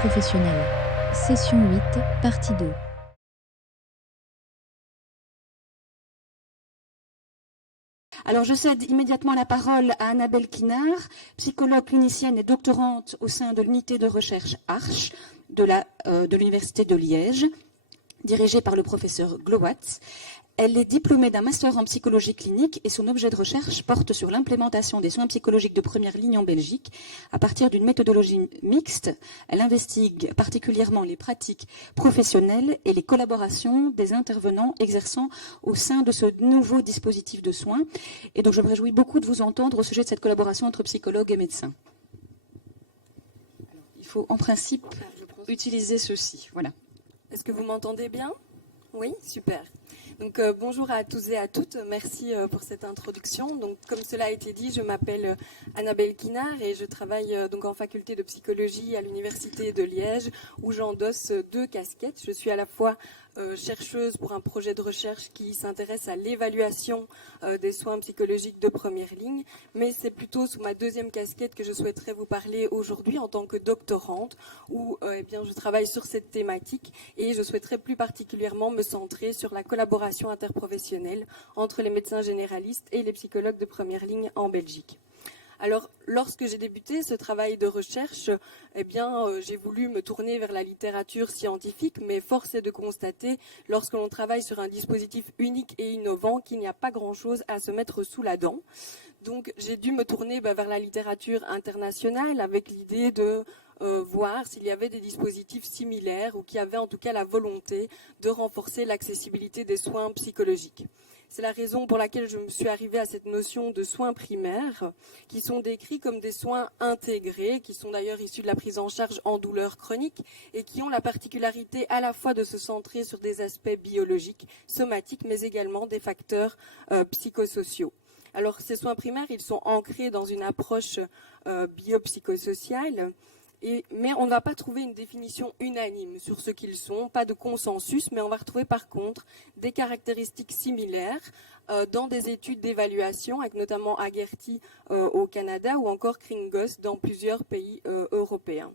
interprofessionnel. Session 8, partie 2. Alors, je cède immédiatement la parole à Annabelle Kinard, psychologue clinicienne et doctorante au sein de l'unité de recherche ARCH de l'Université de Liège, dirigée par le professeur Glowacz. Elle est diplômée d'un master en psychologie clinique et son objet de recherche porte sur l'implémentation des soins psychologiques de première ligne en Belgique. À partir d'une méthodologie mixte, elle investigue particulièrement les pratiques professionnelles et les collaborations des intervenants exerçant au sein de ce nouveau dispositif de soins. Et donc je me réjouis beaucoup de vous entendre au sujet de cette collaboration entre psychologues et médecins. Il faut en principe utiliser ceci. Voilà. Est-ce que vous m'entendez bien ? Oui, super. Donc bonjour à tous et à toutes, merci pour cette introduction. Donc comme cela a été dit, je m'appelle Annabelle Kinard et je travaille donc en faculté de psychologie à l'Université de Liège où j'endosse deux casquettes. Je suis à la fois chercheuse pour un projet de recherche qui s'intéresse à l'évaluation des soins psychologiques de première ligne, mais c'est plutôt sous ma deuxième casquette que je souhaiterais vous parler aujourd'hui en tant que doctorante où je travaille sur cette thématique et je souhaiterais plus particulièrement me centrer sur la collaboration interprofessionnelle entre les médecins généralistes et les psychologues de première ligne en Belgique. Alors, lorsque j'ai débuté ce travail de recherche, j'ai voulu me tourner vers la littérature scientifique, mais force est de constater, lorsque l'on travaille sur un dispositif unique et innovant, qu'il n'y a pas grand-chose à se mettre sous la dent. Donc, j'ai dû me tourner vers la littérature internationale avec l'idée de voir s'il y avait des dispositifs similaires ou qui avaient en tout cas la volonté de renforcer l'accessibilité des soins psychologiques. C'est la raison pour laquelle je me suis arrivée à cette notion de soins primaires, qui sont décrits comme des soins intégrés, qui sont d'ailleurs issus de la prise en charge en douleur chronique, et qui ont la particularité à la fois de se centrer sur des aspects biologiques, somatiques, mais également des facteurs psychosociaux. Alors ces soins primaires, ils sont ancrés dans une approche biopsychosociale, mais on ne va pas trouver une définition unanime sur ce qu'ils sont, pas de consensus, mais on va retrouver par contre des caractéristiques similaires dans des études d'évaluation, avec notamment Agerty au Canada ou encore Kringos dans plusieurs pays européens.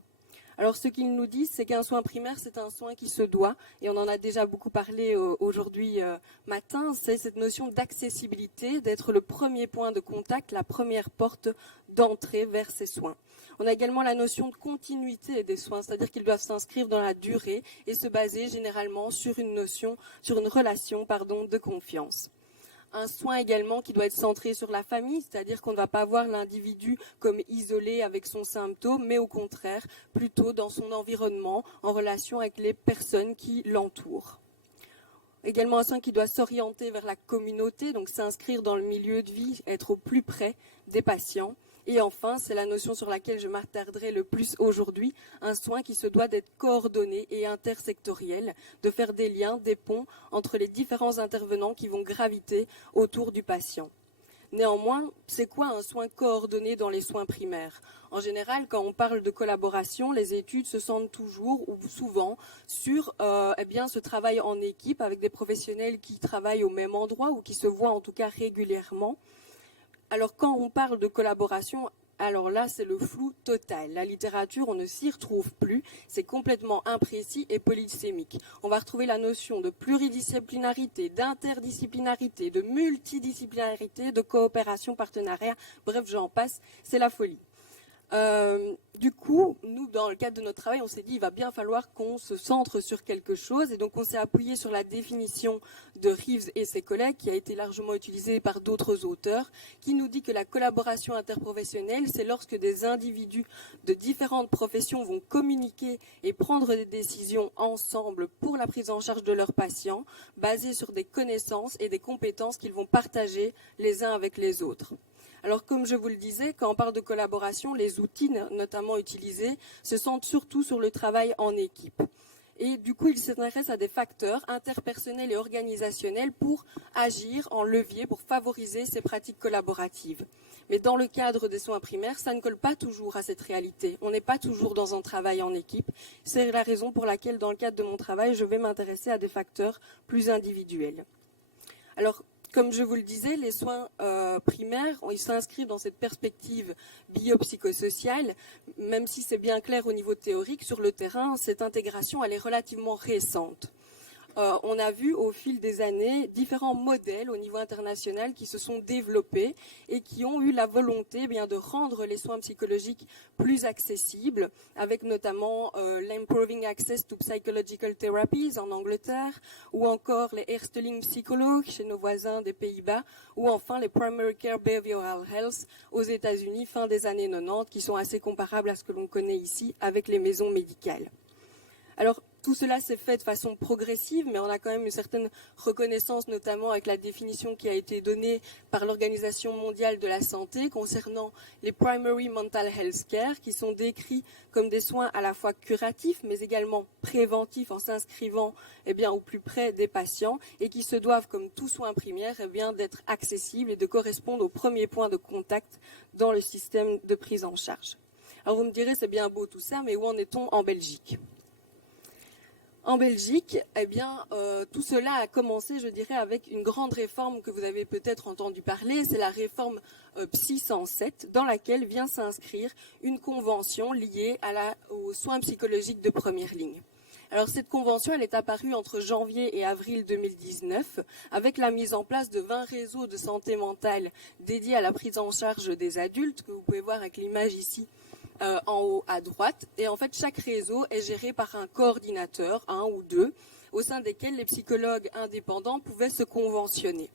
Alors ce qu'ils nous disent, c'est qu'un soin primaire, c'est un soin qui se doit, et on en a déjà beaucoup parlé aujourd'hui matin, c'est cette notion d'accessibilité, d'être le premier point de contact, la première porte d'entrée vers ces soins. On a également la notion de continuité des soins, c'est-à-dire qu'ils doivent s'inscrire dans la durée et se baser généralement sur une relation de confiance. Un soin également qui doit être centré sur la famille, c'est-à-dire qu'on ne va pas voir l'individu comme isolé avec son symptôme, mais au contraire, plutôt dans son environnement, en relation avec les personnes qui l'entourent. Également un soin qui doit s'orienter vers la communauté, donc s'inscrire dans le milieu de vie, être au plus près des patients. Et enfin, c'est la notion sur laquelle je m'attarderai le plus aujourd'hui, un soin qui se doit d'être coordonné et intersectoriel, de faire des liens, des ponts entre les différents intervenants qui vont graviter autour du patient. Néanmoins, c'est quoi un soin coordonné dans les soins primaires ? En général, quand on parle de collaboration, les études se centrent toujours ou souvent sur ce travail en équipe avec des professionnels qui travaillent au même endroit ou qui se voient en tout cas régulièrement. Alors quand on parle de collaboration, alors là c'est le flou total. La littérature, on ne s'y retrouve plus, c'est complètement imprécis et polysémique. On va retrouver la notion de pluridisciplinarité, d'interdisciplinarité, de multidisciplinarité, de coopération, partenariat, bref j'en passe, c'est la folie. Du coup, nous, dans le cadre de notre travail, on s'est dit il va bien falloir qu'on se centre sur quelque chose. Et donc, on s'est appuyé sur la définition de Reeves et ses collègues, qui a été largement utilisée par d'autres auteurs, qui nous dit que la collaboration interprofessionnelle, c'est lorsque des individus de différentes professions vont communiquer et prendre des décisions ensemble pour la prise en charge de leurs patients, basées sur des connaissances et des compétences qu'ils vont partager les uns avec les autres. Alors, comme je vous le disais, quand on parle de collaboration, les outils notamment utilisés se centrent surtout sur le travail en équipe. Et du coup, ils s'intéressent à des facteurs interpersonnels et organisationnels pour agir en levier, pour favoriser ces pratiques collaboratives. Mais dans le cadre des soins primaires, ça ne colle pas toujours à cette réalité. On n'est pas toujours dans un travail en équipe. C'est la raison pour laquelle, dans le cadre de mon travail, je vais m'intéresser à des facteurs plus individuels. Alors, Comme je vous le disais, les soins primaires, ils s'inscrivent dans cette perspective biopsychosociale, même si c'est bien clair au niveau théorique, sur le terrain, cette intégration, elle est relativement récente. On a vu au fil des années différents modèles au niveau international qui se sont développés et qui ont eu la volonté de rendre les soins psychologiques plus accessibles, avec notamment l'Improving Access to Psychological Therapies en Angleterre, ou encore les Ersteling Psychologues chez nos voisins des Pays-Bas, ou enfin les Primary Care Behavioral Health aux États-Unis fin des années 90, qui sont assez comparables à ce que l'on connaît ici avec les maisons médicales. Alors, tout cela s'est fait de façon progressive, mais on a quand même une certaine reconnaissance, notamment avec la définition qui a été donnée par l'Organisation mondiale de la santé concernant les primary mental health care, qui sont décrits comme des soins à la fois curatifs, mais également préventifs en s'inscrivant au plus près des patients et qui se doivent, comme tout soin primaire, d'être accessibles et de correspondre au premier point de contact dans le système de prise en charge. Alors vous me direz, c'est bien beau tout ça, mais où en est-on en Belgique ? En Belgique, tout cela a commencé, je dirais, avec une grande réforme que vous avez peut-être entendu parler, c'est la réforme Psy 107, dans laquelle vient s'inscrire une convention liée aux soins psychologiques de première ligne. Alors cette convention, elle est apparue entre janvier et avril 2019, avec la mise en place de 20 réseaux de santé mentale dédiés à la prise en charge des adultes, que vous pouvez voir avec l'image ici, en haut à droite. Et en fait, chaque réseau est géré par un coordinateur, un ou deux, au sein desquels les psychologues indépendants pouvaient se conventionner.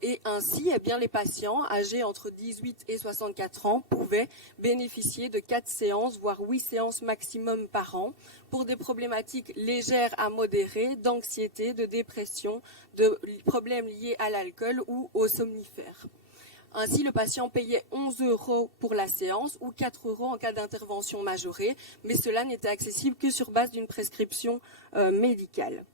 Et ainsi, les patients âgés entre 18 et 64 ans pouvaient bénéficier de 4 séances, voire 8 séances maximum par an, pour des problématiques légères à modérées, d'anxiété, de dépression, de problèmes liés à l'alcool ou aux somnifères. Ainsi, le patient payait 11 € pour la séance ou 4 € en cas d'intervention majorée, mais cela n'était accessible que sur base d'une prescription médicale.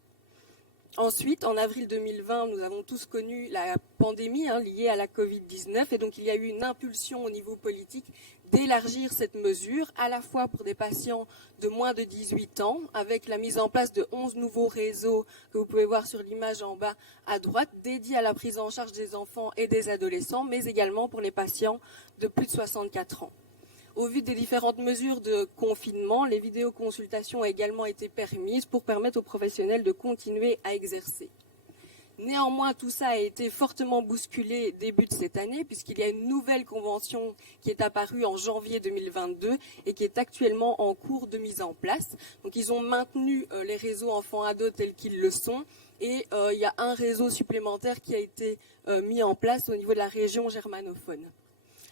Ensuite, en avril 2020, nous avons tous connu la pandémie liée à la Covid-19 et donc il y a eu une impulsion au niveau politique d'élargir cette mesure à la fois pour des patients de moins de 18 ans avec la mise en place de 11 nouveaux réseaux que vous pouvez voir sur l'image en bas à droite dédiés à la prise en charge des enfants et des adolescents mais également pour les patients de plus de 64 ans. Au vu des différentes mesures de confinement, les vidéoconsultations ont également été permises pour permettre aux professionnels de continuer à exercer. Néanmoins, tout ça a été fortement bousculé début de cette année puisqu'il y a une nouvelle convention qui est apparue en janvier 2022 et qui est actuellement en cours de mise en place. Donc ils ont maintenu les réseaux enfants-ados tels qu'ils le sont et il y a un réseau supplémentaire qui a été mis en place au niveau de la région germanophone.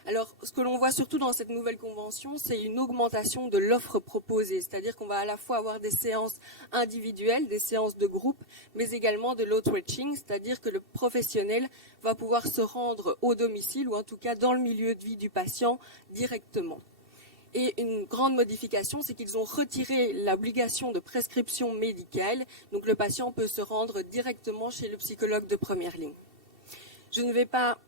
Alors, ce que l'on voit surtout dans cette nouvelle convention, c'est une augmentation de l'offre proposée. C'est-à-dire qu'on va à la fois avoir des séances individuelles, des séances de groupe, mais également de l'outreaching, c'est-à-dire que le professionnel va pouvoir se rendre au domicile ou en tout cas dans le milieu de vie du patient directement. Et une grande modification, c'est qu'ils ont retiré l'obligation de prescription médicale. Donc le patient peut se rendre directement chez le psychologue de première ligne. Je ne vais pas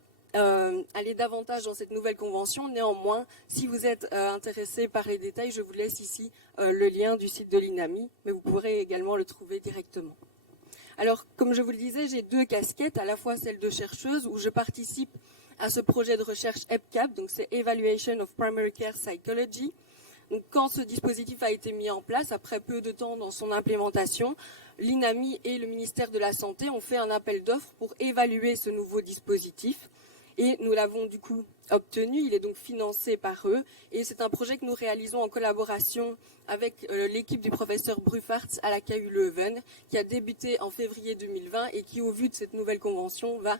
aller davantage dans cette nouvelle convention. Néanmoins, si vous êtes intéressé par les détails, je vous laisse ici le lien du site de l'INAMI, mais vous pourrez également le trouver directement. Alors, comme je vous le disais, j'ai 2 casquettes, à la fois celle de chercheuse, où je participe à ce projet de recherche EPCAP, donc c'est Evaluation of Primary Care Psychology. Donc, quand ce dispositif a été mis en place, après peu de temps dans son implémentation, l'INAMI et le ministère de la Santé ont fait un appel d'offres pour évaluer ce nouveau dispositif. Et nous l'avons du coup obtenu, il est donc financé par eux. Et c'est un projet que nous réalisons en collaboration avec l'équipe du professeur Bruffarts à la KU Leuven, qui a débuté en février 2020 et qui, au vu de cette nouvelle convention, va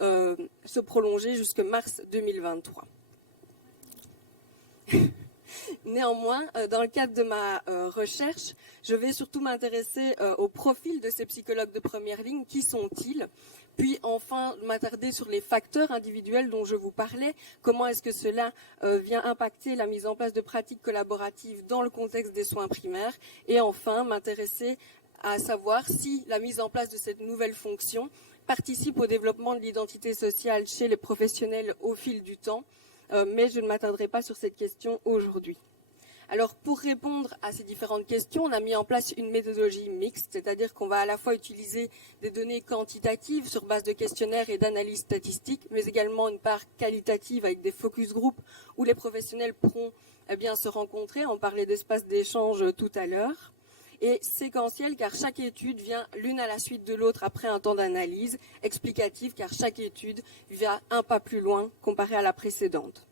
se prolonger jusqu'en mars 2023. Néanmoins, dans le cadre de ma recherche, je vais surtout m'intéresser au profil de ces psychologues de première ligne. Qui sont-ils ? Puis enfin, m'attarder sur les facteurs individuels dont je vous parlais. Comment est-ce que cela vient impacter la mise en place de pratiques collaboratives dans le contexte des soins primaires ? Et enfin, m'intéresser à savoir si la mise en place de cette nouvelle fonction participe au développement de l'identité sociale chez les professionnels au fil du temps. Mais je ne m'attarderai pas sur cette question aujourd'hui. Alors, pour répondre à ces différentes questions, on a mis en place une méthodologie mixte, c'est-à-dire qu'on va à la fois utiliser des données quantitatives sur base de questionnaires et d'analyses statistiques, mais également une part qualitative avec des focus group où les professionnels pourront se rencontrer. On parlait d'espace d'échange tout à l'heure. Et séquentiel, car chaque étude vient l'une à la suite de l'autre après un temps d'analyse, explicative, car chaque étude va un pas plus loin comparé à la précédente.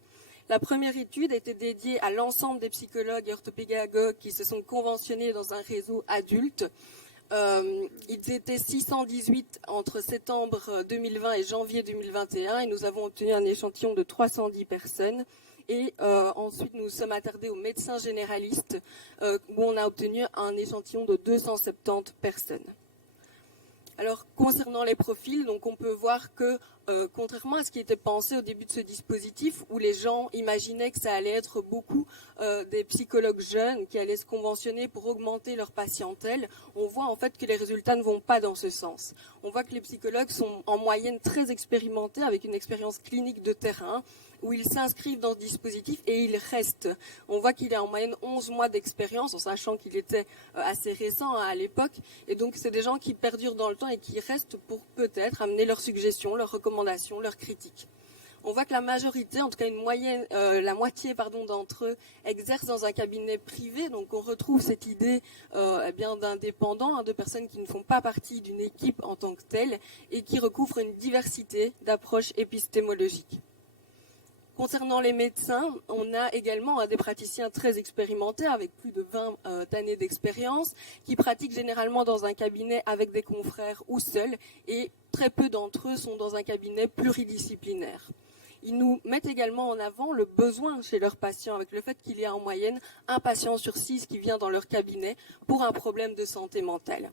La première étude était dédiée à l'ensemble des psychologues et orthopédagogues qui se sont conventionnés dans un réseau adulte. Ils étaient 618 entre septembre 2020 et janvier 2021 et nous avons obtenu un échantillon de 310 personnes. Et ensuite, nous sommes attardés aux médecins généralistes où on a obtenu un échantillon de 270 personnes. Alors, concernant les profils, donc on peut voir que, contrairement à ce qui était pensé au début de ce dispositif, où les gens imaginaient que ça allait être beaucoup des psychologues jeunes qui allaient se conventionner pour augmenter leur patientèle, on voit en fait que les résultats ne vont pas dans ce sens. On voit que les psychologues sont en moyenne très expérimentés, avec une expérience clinique de terrain, où ils s'inscrivent dans ce dispositif et ils restent. On voit qu'il a en moyenne 11 mois d'expérience, en sachant qu'il était assez récent à l'époque. Et donc, c'est des gens qui perdurent dans le temps et qui restent pour peut-être amener leurs suggestions, leurs recommandations, leurs critiques. On voit que la majorité, en tout cas la moitié d'entre eux, exercent dans un cabinet privé. Donc, on retrouve cette idée d'indépendants, de personnes qui ne font pas partie d'une équipe en tant que telle et qui recouvrent une diversité d'approches épistémologiques. Concernant les médecins, on a également des praticiens très expérimentés avec plus de 20 années d'expérience qui pratiquent généralement dans un cabinet avec des confrères ou seuls et très peu d'entre eux sont dans un cabinet pluridisciplinaire. Ils nous mettent également en avant le besoin chez leurs patients avec le fait qu'il y a en moyenne un patient sur 6 qui vient dans leur cabinet pour un problème de santé mentale.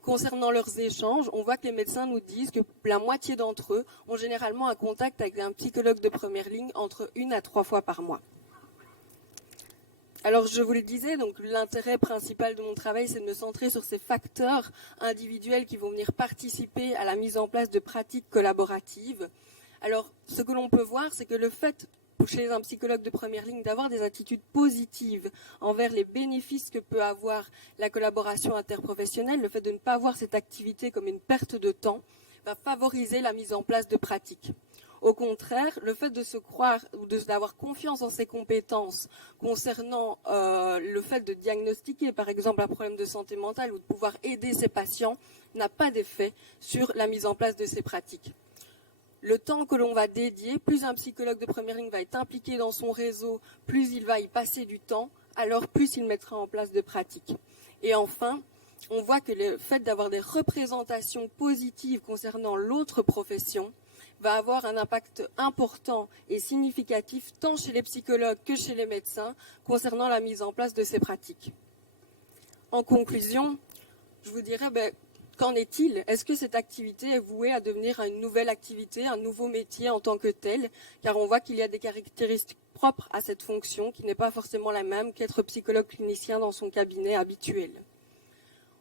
Concernant leurs échanges, on voit que les médecins nous disent que la moitié d'entre eux ont généralement un contact avec un psychologue de première ligne entre 1 à 3 fois par mois. Alors, je vous le disais, donc l'intérêt principal de mon travail, c'est de me centrer sur ces facteurs individuels qui vont venir participer à la mise en place de pratiques collaboratives. Alors, ce que l'on peut voir, c'est que le fait chez un psychologue de première ligne d'avoir des attitudes positives envers les bénéfices que peut avoir la collaboration interprofessionnelle, le fait de ne pas voir cette activité comme une perte de temps, va favoriser la mise en place de pratiques. Au contraire, le fait de se croire ou d'avoir confiance en ses compétences concernant le fait de diagnostiquer par exemple un problème de santé mentale ou de pouvoir aider ses patients n'a pas d'effet sur la mise en place de ces pratiques. Le temps que l'on va dédier, plus un psychologue de première ligne va être impliqué dans son réseau, plus il va y passer du temps, alors plus il mettra en place de pratiques. Et enfin, on voit que le fait d'avoir des représentations positives concernant l'autre profession va avoir un impact important et significatif tant chez les psychologues que chez les médecins concernant la mise en place de ces pratiques. En conclusion, je vous dirais, qu'en est-il? Est-ce que cette activité est vouée à devenir une nouvelle activité, un nouveau métier en tant que tel? Car on voit qu'il y a des caractéristiques propres à cette fonction qui n'est pas forcément la même qu'être psychologue clinicien dans son cabinet habituel.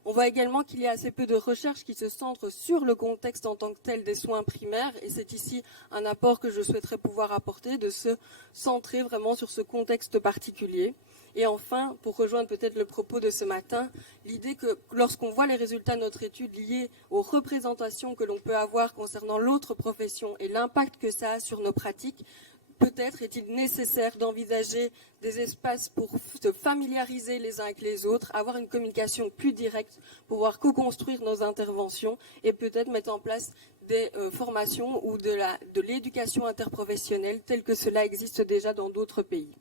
On voit également qu'il y a assez peu de recherches qui se centrent sur le contexte en tant que tel des soins primaires et c'est ici un apport que je souhaiterais pouvoir apporter, de se centrer vraiment sur ce contexte particulier. Et enfin, pour rejoindre peut-être le propos de ce matin, l'idée que lorsqu'on voit les résultats de notre étude liés aux représentations que l'on peut avoir concernant l'autre profession et l'impact que ça a sur nos pratiques, peut-être est-il nécessaire d'envisager des espaces pour se familiariser les uns avec les autres, avoir une communication plus directe, pouvoir co-construire nos interventions et peut-être mettre en place des formations ou de l'éducation interprofessionnelle telle que cela existe déjà dans d'autres pays.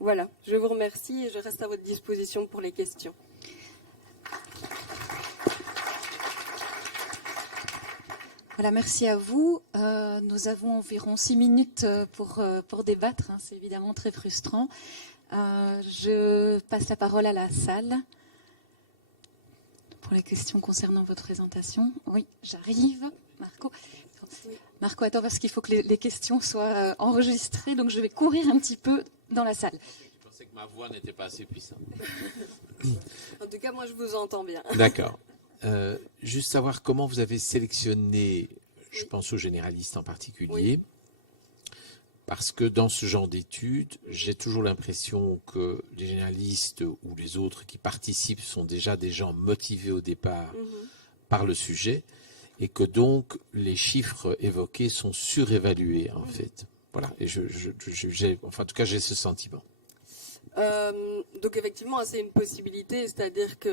Voilà, je vous remercie et je reste à votre disposition pour les questions. Voilà, merci à vous. Nous avons environ 6 minutes pour débattre. C'est évidemment très frustrant. Je passe la parole à la salle pour la question concernant votre présentation. Oui, j'arrive. Marco. Oui. Marco, attends, parce qu'il faut que les questions soient enregistrées, donc je vais courir un petit peu dans la salle. Je pensais que ma voix n'était pas assez puissante. En tout cas, moi, je vous entends bien. D'accord. Juste savoir comment vous avez sélectionné, je pense aux généralistes en particulier, Parce que dans ce genre d'études, j'ai toujours l'impression que les généralistes ou les autres qui participent sont déjà des gens motivés au départ par le sujet et que donc les chiffres évoqués sont surévalués en fait. Voilà, et en tout cas j'ai ce sentiment. Donc effectivement, c'est une possibilité, c'est-à-dire qu'il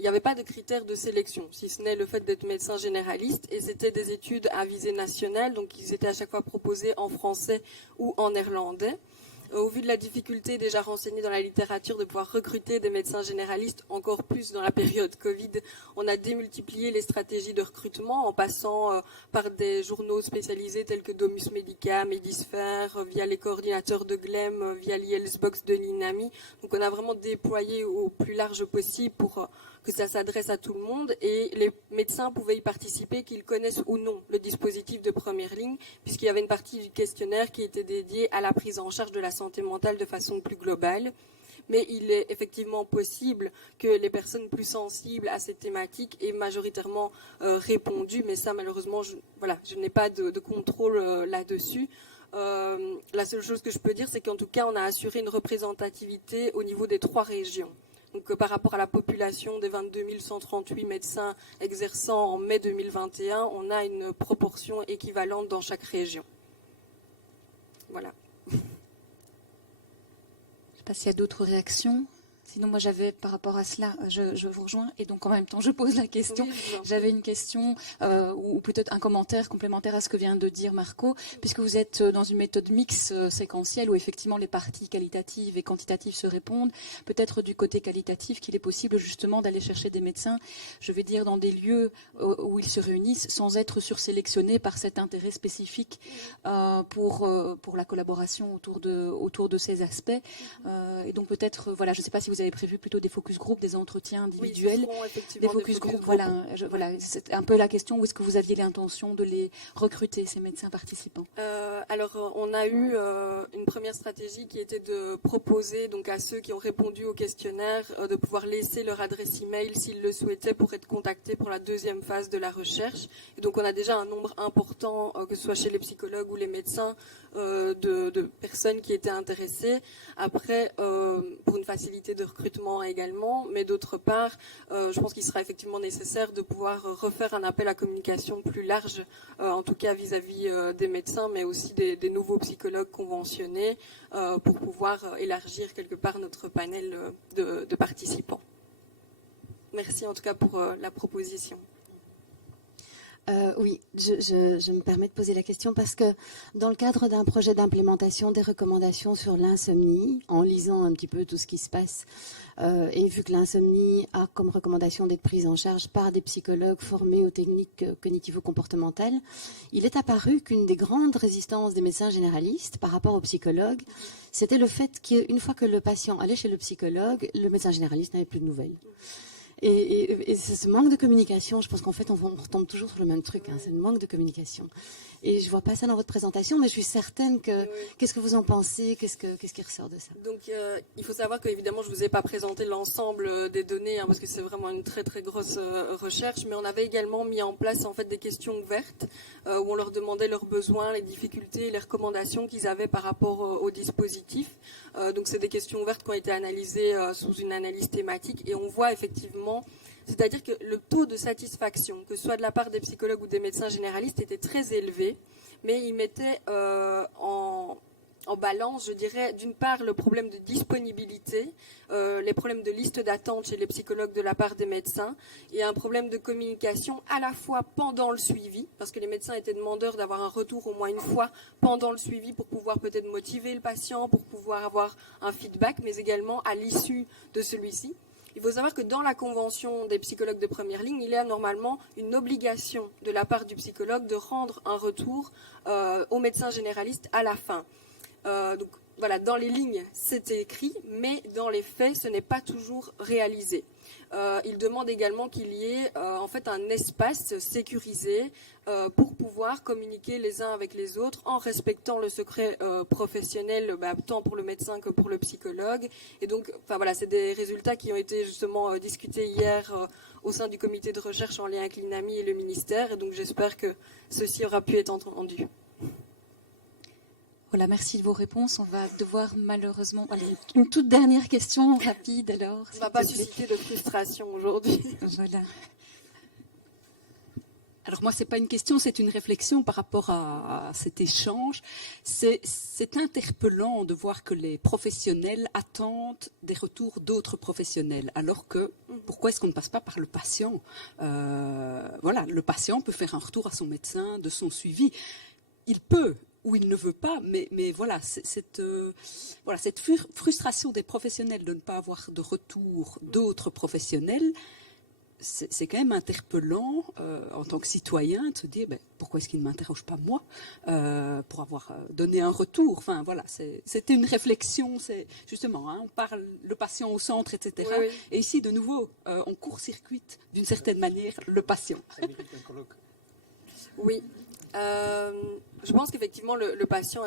n'y avait pas de critères de sélection, si ce n'est le fait d'être médecin généraliste, et c'était des études à visée nationale, donc ils étaient à chaque fois proposés en français ou en néerlandais. Au vu de la difficulté déjà renseignée dans la littérature de pouvoir recruter des médecins généralistes, encore plus dans la période Covid, on a démultiplié les stratégies de recrutement en passant par des journaux spécialisés tels que Domus Medica, Médisphère, via les coordinateurs de GLEM, via l'IELSBox de l'INAMI. Donc on a vraiment déployé au plus large possible pour que ça s'adresse à tout le monde, et les médecins pouvaient y participer, qu'ils connaissent ou non le dispositif de première ligne, puisqu'il y avait une partie du questionnaire qui était dédiée à la prise en charge de la santé mentale de façon plus globale. Mais il est effectivement possible que les personnes plus sensibles à cette thématique aient majoritairement répondu, mais ça malheureusement, je n'ai pas de contrôle là-dessus. La seule chose que je peux dire, c'est qu'en tout cas, on a assuré une représentativité au niveau des 3 régions. Donc par rapport à la population des 22 138 médecins exerçant en mai 2021, on a une proportion équivalente dans chaque région. Voilà. Je ne sais pas s'il y a d'autres réactions. Sinon, moi, j'avais, par rapport à cela, je vous rejoins, et donc en même temps, je pose la question. Oui, j'avais une question, ou peut-être un commentaire complémentaire à ce que vient de dire Marco, puisque vous êtes dans une méthode mixte séquentielle, où effectivement les parties qualitatives et quantitatives se répondent. Peut-être du côté qualitatif qu'il est possible justement d'aller chercher des médecins, je vais dire, dans des lieux où ils se réunissent, sans être sursélectionnés par cet intérêt spécifique pour la collaboration autour de ces aspects. Et donc peut-être, voilà, je ne sais pas si vous avez prévu plutôt des focus group, des entretiens individuels, des focus group. Voilà, c'est un peu la question, où est-ce que vous aviez l'intention de les recruter, ces médecins participants? Alors, on a eu une première stratégie qui était de proposer donc à ceux qui ont répondu au questionnaire de pouvoir laisser leur adresse email s'ils le souhaitaient pour être contactés pour la deuxième phase de la recherche. Et donc on a déjà un nombre important, que ce soit chez les psychologues ou les médecins, de personnes qui étaient intéressées. Après, pour une facilité de recrutement également, mais d'autre part, je pense qu'il sera effectivement nécessaire de pouvoir refaire un appel à communication plus large, en tout cas vis-à-vis des médecins, mais aussi des nouveaux psychologues conventionnés, pour pouvoir élargir quelque part notre panel de participants. Merci en tout cas pour la proposition. Oui, je me permets de poser la question parce que dans le cadre d'un projet d'implémentation des recommandations sur l'insomnie, en lisant un petit peu tout ce qui se passe, et vu que l'insomnie a comme recommandation d'être prise en charge par des psychologues formés aux techniques cognitivo-comportementales, il est apparu qu'une des grandes résistances des médecins généralistes par rapport aux psychologues, c'était le fait qu'une fois que le patient allait chez le psychologue, le médecin généraliste n'avait plus de nouvelles. Et ce manque de communication, je pense qu'en fait, on retombe toujours sur le même truc, c'est le manque de communication. Et je ne vois pas ça dans votre présentation, mais je suis certaine que... Oui. Qu'est-ce que vous en pensez? Qu'est-ce qui ressort de ça? Donc, il faut savoir qu'évidemment, je ne vous ai pas présenté l'ensemble des données, parce que c'est vraiment une très, très grosse recherche, mais on avait également mis en place, en fait, des questions ouvertes, où on leur demandait leurs besoins, les difficultés, les recommandations qu'ils avaient par rapport au dispositif. Donc, c'est des questions ouvertes qui ont été analysées sous une analyse thématique, et on voit effectivement... C'est-à-dire que le taux de satisfaction, que ce soit de la part des psychologues ou des médecins généralistes, était très élevé, mais ils mettaient en balance, je dirais, d'une part le problème de disponibilité, les problèmes de liste d'attente chez les psychologues de la part des médecins, et un problème de communication à la fois pendant le suivi, parce que les médecins étaient demandeurs d'avoir un retour au moins une fois pendant le suivi pour pouvoir peut-être motiver le patient, pour pouvoir avoir un feedback, mais également à l'issue de celui-ci. Il faut savoir que dans la convention des psychologues de première ligne, il y a normalement une obligation de la part du psychologue de rendre un retour au médecin généraliste à la fin. Donc voilà, dans les lignes, c'est écrit, mais dans les faits, ce n'est pas toujours réalisé. Il demande également qu'il y ait en fait un espace sécurisé pour pouvoir communiquer les uns avec les autres en respectant le secret professionnel, tant pour le médecin que pour le psychologue. Et donc, enfin voilà, c'est des résultats qui ont été justement discutés hier au sein du comité de recherche en lien avec l'INAMI et le ministère. Et donc, j'espère que ceci aura pu être entendu. Voilà, merci de vos réponses. On va devoir malheureusement... Allez, une toute dernière question rapide alors. On ne va pas susciter de frustration aujourd'hui. Voilà. Alors moi, c'est pas une question, c'est une réflexion par rapport à cet échange. C'est interpellant de voir que les professionnels attendent des retours d'autres professionnels, alors que pourquoi est-ce qu'on ne passe pas par le patient? Voilà, le patient peut faire un retour à son médecin de son suivi. Il peut ou il ne veut pas, mais voilà, cette frustration des professionnels de ne pas avoir de retour d'autres professionnels, c'est quand même interpellant en tant que citoyen de se dire pourquoi est-ce qu'il ne m'interroge pas moi pour avoir donné un retour. Enfin voilà, c'était une réflexion, c'est justement, on parle le patient au centre, etc. Oui. Et ici, de nouveau, on court-circuite d'une certaine manière le patient. Oui. Je pense qu'effectivement, le patient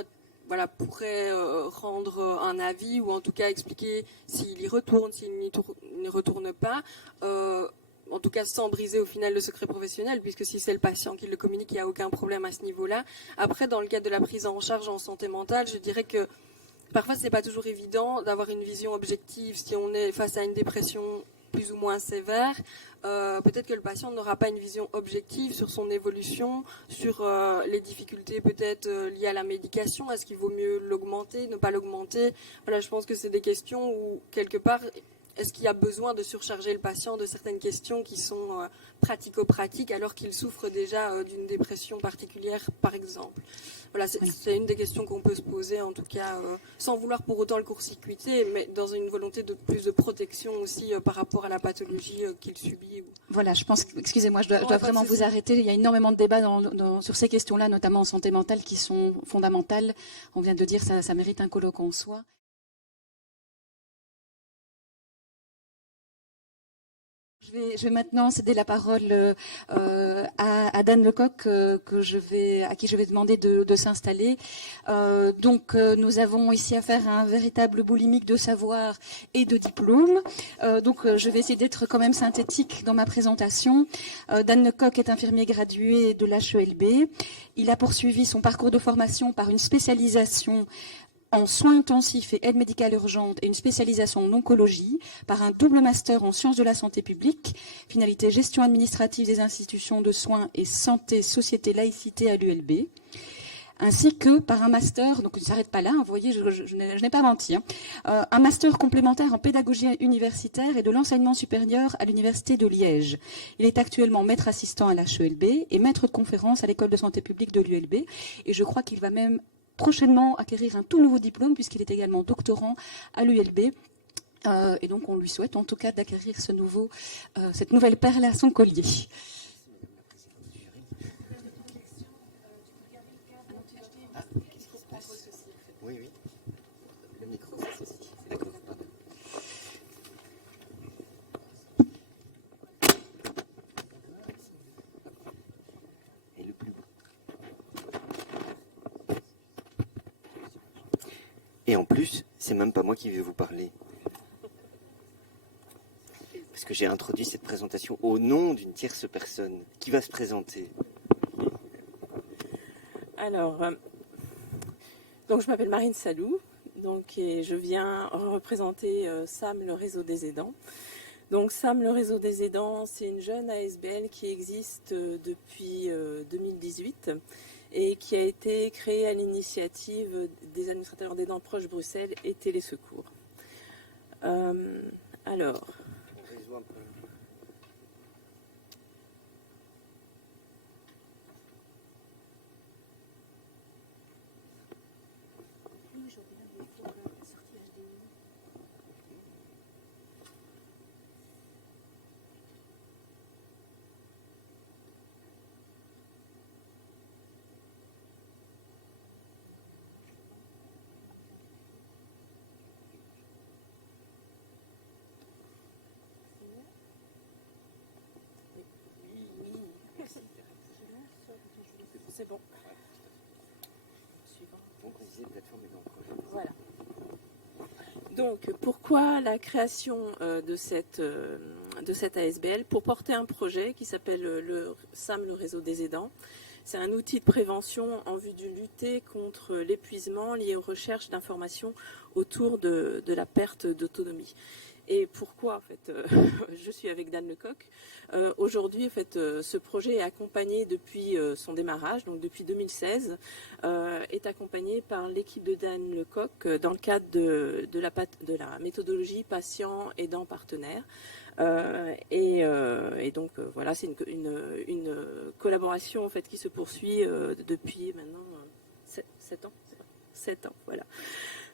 pourrait rendre un avis ou en tout cas expliquer s'il y retourne, s'il n'y retourne pas. En tout cas, sans briser au final le secret professionnel, puisque si c'est le patient qui le communique, il n'y a aucun problème à ce niveau-là. Après, dans le cadre de la prise en charge en santé mentale, je dirais que parfois, ce n'est pas toujours évident d'avoir une vision objective si on est face à une dépression plus ou moins sévère. Peut-être que le patient n'aura pas une vision objective sur son évolution, sur les difficultés peut-être liées à la médication. Est-ce qu'il vaut mieux l'augmenter, ne pas l'augmenter? Voilà, je pense que c'est des questions où, quelque part, est-ce qu'il y a besoin de surcharger le patient de certaines questions qui sont pratico-pratiques alors qu'il souffre déjà d'une dépression particulière, par exemple? Voilà, c'est une des questions qu'on peut se poser, en tout cas, sans vouloir pour autant le court-circuiter, mais dans une volonté de plus de protection aussi par rapport à la pathologie qu'il subit. Voilà, je pense, excusez-moi, je dois vraiment vous arrêter. Il y a énormément de débats sur ces questions-là, notamment en santé mentale, qui sont fondamentales. On vient de dire ça mérite un colloque en soi. Je vais maintenant céder la parole à Dan Lecoq, à qui je vais demander de s'installer. Nous avons ici affaire à un véritable boulimique de savoir et de diplôme. Je vais essayer d'être quand même synthétique dans ma présentation. Dan Lecoq est infirmier gradué de l'HELB. Il a poursuivi son parcours de formation par une spécialisation en soins intensifs et aide médicale urgente et une spécialisation en oncologie par un double master en sciences de la santé publique, finalité gestion administrative des institutions de soins et santé, société, laïcité à l'ULB, ainsi que par un master, donc ne s'arrête pas là, vous voyez, je n'ai pas menti, un master complémentaire en pédagogie universitaire et de l'enseignement supérieur à l'Université de Liège. Il est actuellement maître assistant à l'HELB et maître de conférence à l'école de santé publique de l'ULB, et je crois qu'il va même prochainement acquérir un tout nouveau diplôme puisqu'il est également doctorant à l'ULB. Et donc on lui souhaite en tout cas d'acquérir cette nouvelle perle à son collier. Oui. Le micro. Et le plus beau. Et en plus, c'est même pas moi qui vais vous parler. Parce que j'ai introduit cette présentation au nom d'une tierce personne qui va se présenter. Alors, donc je m'appelle Marine Salou, et je viens représenter SAM, le réseau des aidants. Donc SAM, le réseau des aidants, c'est une jeune ASBL qui existe depuis 2018 et qui a été créée à l'initiative des administrateurs d'aidants proches Bruxelles et Télésecours. Alors... C'est bon. Donc on disait plateforme aidant proche. Voilà. Donc pourquoi la création de cette ASBL? Pour porter un projet qui s'appelle le SAM, le réseau des aidants. C'est un outil de prévention en vue de lutter contre l'épuisement lié aux recherches d'informations autour de la perte d'autonomie. Et pourquoi, en fait, je suis avec Dan Lecoq. Aujourd'hui, en fait, ce projet est accompagné depuis son démarrage, donc depuis 2016, est accompagné par l'équipe de Dan Lecoq dans le cadre de la méthodologie patient aidant partenaire. Et donc voilà, c'est une collaboration en fait qui se poursuit depuis maintenant 7 ans. 7 ans, voilà.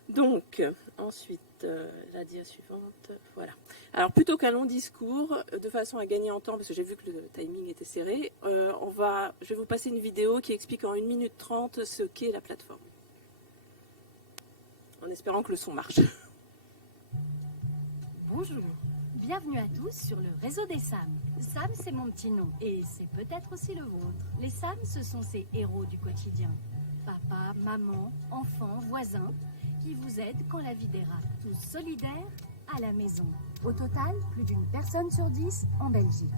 Donc, ensuite, la dia suivante, voilà. Alors, plutôt qu'un long discours, de façon à gagner en temps, parce que j'ai vu que le timing était serré, je vais vous passer une vidéo qui explique en 1 minute 30 ce qu'est la plateforme. En espérant que le son marche. Bonjour, bienvenue à tous sur le réseau des SAM. SAM, c'est mon petit nom, et c'est peut-être aussi le vôtre. Les SAM, ce sont ces héros du quotidien. Papa, maman, enfants, voisins, qui vous aident quand la vie dérape. Tous solidaires à la maison. Au total, plus d'une personne sur 10 en Belgique.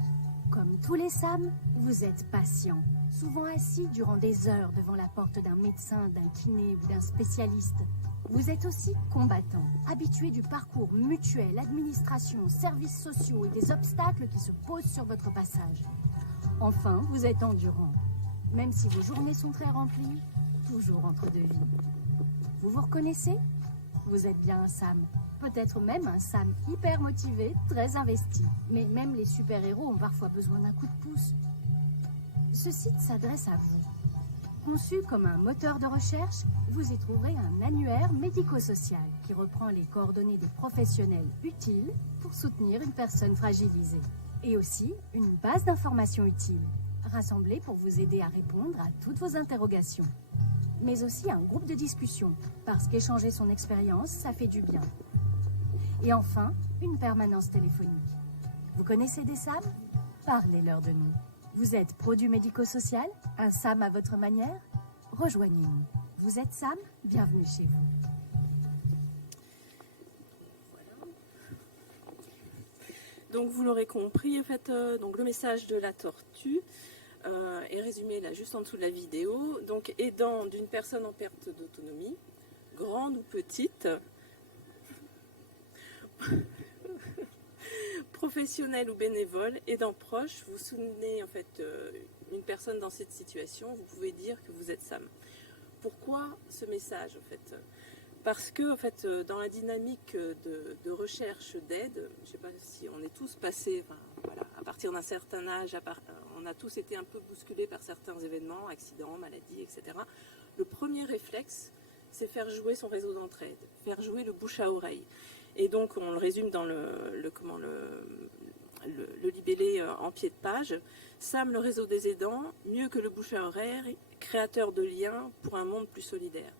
Comme tous les SAM, vous êtes patients, souvent assis durant des heures devant la porte d'un médecin, d'un kiné ou d'un spécialiste. Vous êtes aussi combattants, habitués du parcours mutuel, administration, services sociaux et des obstacles qui se posent sur votre passage. Enfin, vous êtes endurants. Même si vos journées sont très remplies, toujours entre deux vies. Vous vous reconnaissez? Vous êtes bien un SAM. Peut-être même un SAM hyper motivé, très investi. Mais même les super-héros ont parfois besoin d'un coup de pouce. Ce site s'adresse à vous. Conçu comme un moteur de recherche, vous y trouverez un annuaire médico-social qui reprend les coordonnées des professionnels utiles pour soutenir une personne fragilisée. Et aussi une base d'informations utiles, rassemblée pour vous aider à répondre à toutes vos interrogations. Mais aussi un groupe de discussion, parce qu'échanger son expérience, ça fait du bien. Et enfin, une permanence téléphonique. Vous connaissez des SAM? Parlez-leur de nous. Vous êtes produit médico-social? Un SAM à votre manière? Rejoignez-nous. Vous êtes SAM? Bienvenue chez vous. Voilà. Donc vous l'aurez compris, en fait, donc le message de la tortue est résumé là juste en dessous de la vidéo. Donc aidant d'une personne en perte d'autonomie, grande ou petite, professionnel ou bénévole, aidant proche, vous soutenez en fait une personne dans cette situation, vous pouvez dire que vous êtes SAM. Pourquoi ce message en fait? Parce que en fait, dans la dynamique de recherche d'aide, je ne sais pas si on est tous passés, enfin, voilà, à partir d'un certain âge, on a tous été un peu bousculés par certains événements, accidents, maladies, etc. Le premier réflexe, c'est faire jouer son réseau d'entraide, faire jouer le bouche à oreille. Et donc, on le résume dans le libellé en pied de page. SAM, le réseau des aidants, mieux que le bouche à oreille, créateur de liens pour un monde plus solidaire.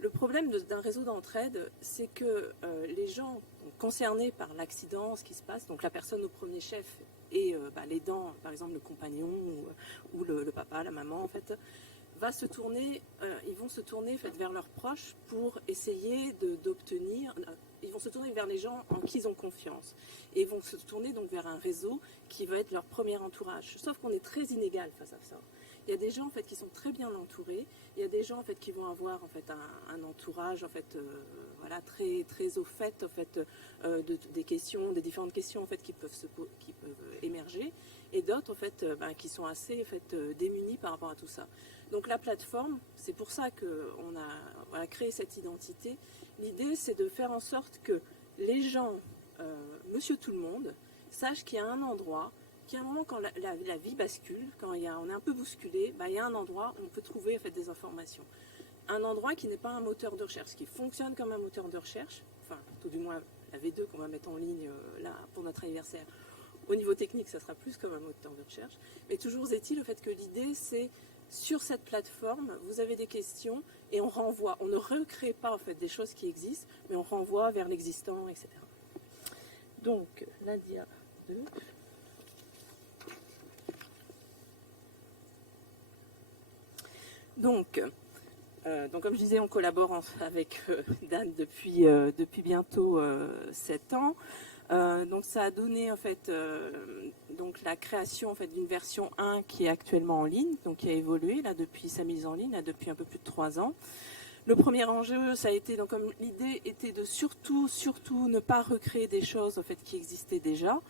Le problème d'un réseau d'entraide, c'est que les gens concernés par l'accident, ce qui se passe, donc la personne au premier chef et l'aidant, par exemple le compagnon ou le papa, la maman, en fait, ils vont se tourner en fait, vers leurs proches pour essayer d'obtenir. Ils vont se tourner vers les gens en qui ils ont confiance. Et ils vont se tourner donc vers un réseau qui va être leur premier entourage. Sauf qu'on est très inégal face à ça. Il y a des gens en fait, qui sont très bien entourés. Il y a des gens en fait, qui vont avoir en fait, un entourage en fait, très, très au fait, en fait des questions, des différentes questions en fait, qui peuvent émerger. Et d'autres en fait, qui sont assez en fait, démunis par rapport à tout ça. Donc la plateforme, c'est pour ça qu'on a créé cette identité. L'idée, c'est de faire en sorte que les gens, monsieur tout le monde, sachent qu'il y a un endroit, qu'il y a un moment quand la vie bascule, quand on est un peu bousculé, il y a un endroit où on peut trouver en fait, des informations. Un endroit qui n'est pas un moteur de recherche, qui fonctionne comme un moteur de recherche, enfin tout du moins la V2 qu'on va mettre en ligne là pour notre anniversaire. Au niveau technique, ça sera plus comme un moteur de recherche. Mais toujours est-il le fait que l'idée, c'est sur cette plateforme, vous avez des questions et on renvoie. On ne recrée pas en fait des choses qui existent, mais on renvoie vers l'existant, etc. Donc, la dia 2. Donc, comme je disais, on collabore avec Dan depuis bientôt 7 ans. Donc ça a donné en fait donc la création en fait d'une version 1 qui est actuellement en ligne, donc qui a évolué là depuis sa mise en ligne là depuis un peu plus de 3 ans. Le premier enjeu, ça a été donc comme l'idée était de surtout ne pas recréer des choses en fait qui existaient déjà.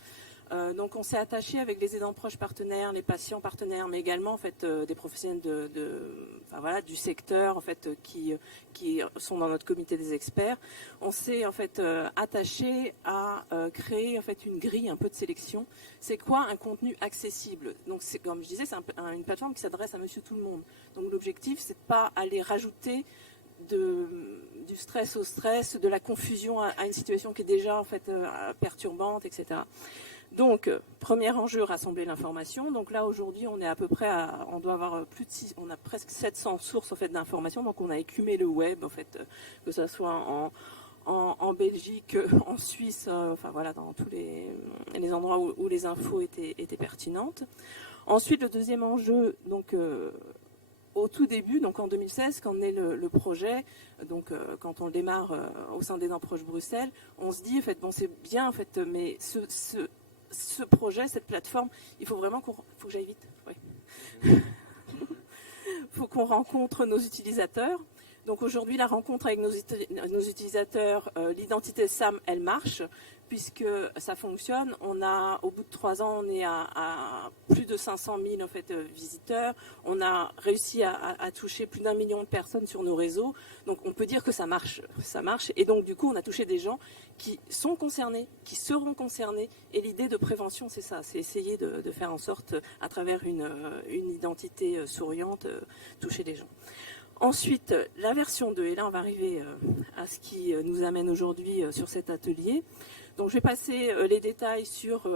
Donc on s'est attaché avec les aidants proches partenaires, les patients partenaires, mais également en fait des professionnels du secteur en fait qui sont dans notre comité des experts. On s'est en fait attaché à créer en fait une grille un peu de sélection. C'est quoi un contenu accessible? Donc c'est comme je disais, c'est une plateforme qui s'adresse à monsieur tout le monde. Donc l'objectif c'est de pas aller rajouter du stress au stress, de la confusion à une situation qui est déjà en fait perturbante, etc. Donc, premier enjeu, rassembler l'information. Donc là, aujourd'hui, on est à peu près on doit avoir on a presque 700 sources en fait d'informations. Donc on a écumé le web, en fait, que ce soit en Belgique, en Suisse, dans tous les endroits où les infos étaient pertinentes. Ensuite, le deuxième enjeu, donc au tout début, donc en 2016, quand naît le projet, donc quand on le démarre au sein d'Aidants Proches Bruxelles, on se dit en fait bon c'est bien en fait, mais ce projet, cette plateforme, il faut vraiment faut que j'aille vite. Ouais. Faut qu'on rencontre nos utilisateurs. Donc aujourd'hui, la rencontre avec nos utilisateurs, l'identité SAM, elle marche, puisque ça fonctionne. Au bout de 3 ans, on est à plus de 500 000 en fait, visiteurs. On a réussi à toucher plus d'1 million de personnes sur nos réseaux. Donc on peut dire que ça marche. Ça marche. Et donc du coup, on a touché des gens qui sont concernés, qui seront concernés. Et l'idée de prévention, c'est ça. C'est essayer de faire en sorte, à travers une identité souriante, toucher les gens. Ensuite, la version 2, et là on va arriver à ce qui nous amène aujourd'hui sur cet atelier. Donc je vais passer les détails sur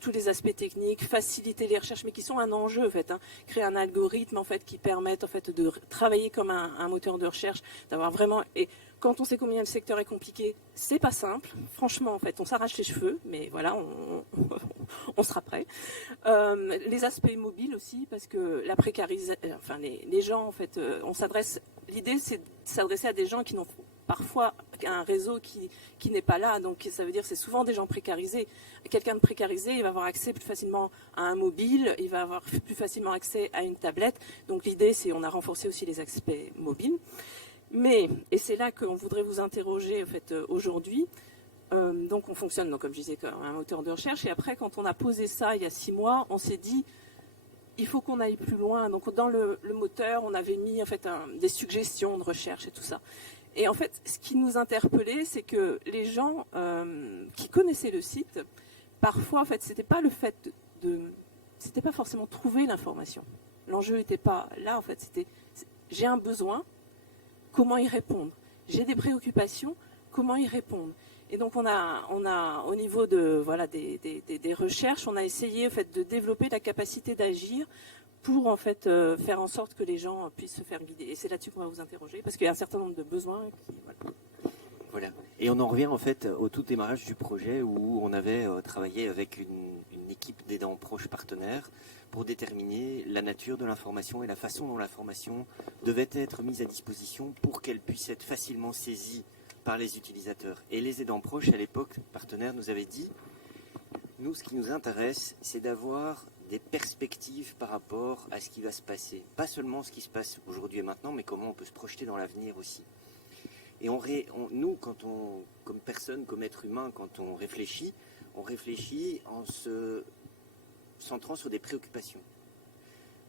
tous les aspects techniques, faciliter les recherches, mais qui sont un enjeu en fait. Créer un algorithme en fait qui permette en fait de travailler comme un moteur de recherche, d'avoir vraiment. Et quand on sait combien le secteur est compliqué, c'est pas simple. Franchement, en fait, on s'arrache les cheveux, mais voilà, on sera prêt. Les aspects mobiles aussi, parce que la précarisation, les gens en fait, l'idée c'est de s'adresser à des gens qui n'ont parfois un réseau qui n'est pas là, donc ça veut dire que c'est souvent des gens précarisés. Quelqu'un de précarisé, il va avoir accès plus facilement à un mobile, il va avoir plus facilement accès à une tablette. Donc l'idée, c'est on a renforcé aussi les aspects mobiles. Mais, et c'est là qu'on voudrait vous interroger en fait, aujourd'hui, donc on fonctionne, donc, comme je disais, comme un moteur de recherche. Et après, quand on a posé ça il y a 6 mois, on s'est dit, il faut qu'on aille plus loin. Donc dans le moteur, on avait mis en fait des suggestions de recherche et tout ça. Et en fait, ce qui nous interpellait, c'est que les gens qui connaissaient le site, parfois, en fait, c'était pas le fait c'était pas forcément trouver l'information. L'enjeu n'était pas là, en fait, c'était j'ai un besoin, comment y répondre? J'ai des préoccupations, comment y répondre? Et donc on a au niveau des recherches, on a essayé en fait de développer la capacité d'agir pour en fait faire en sorte que les gens puissent se faire guider. Et c'est là-dessus qu'on va vous interroger, parce qu'il y a un certain nombre de besoins qui Voilà. Et on en revient en fait au tout démarrage du projet où on avait travaillé avec une équipe d'aidants proches partenaires pour déterminer la nature de l'information et la façon dont l'information devait être mise à disposition pour qu'elle puisse être facilement saisie par les utilisateurs. Et les aidants proches, à l'époque, partenaires, nous avaient dit, nous, ce qui nous intéresse, c'est d'avoir des perspectives par rapport à ce qui va se passer. Pas seulement ce qui se passe aujourd'hui et maintenant, mais comment on peut se projeter dans l'avenir aussi. Et nous, comme personne, comme être humain, quand on réfléchit en se centrant sur des préoccupations.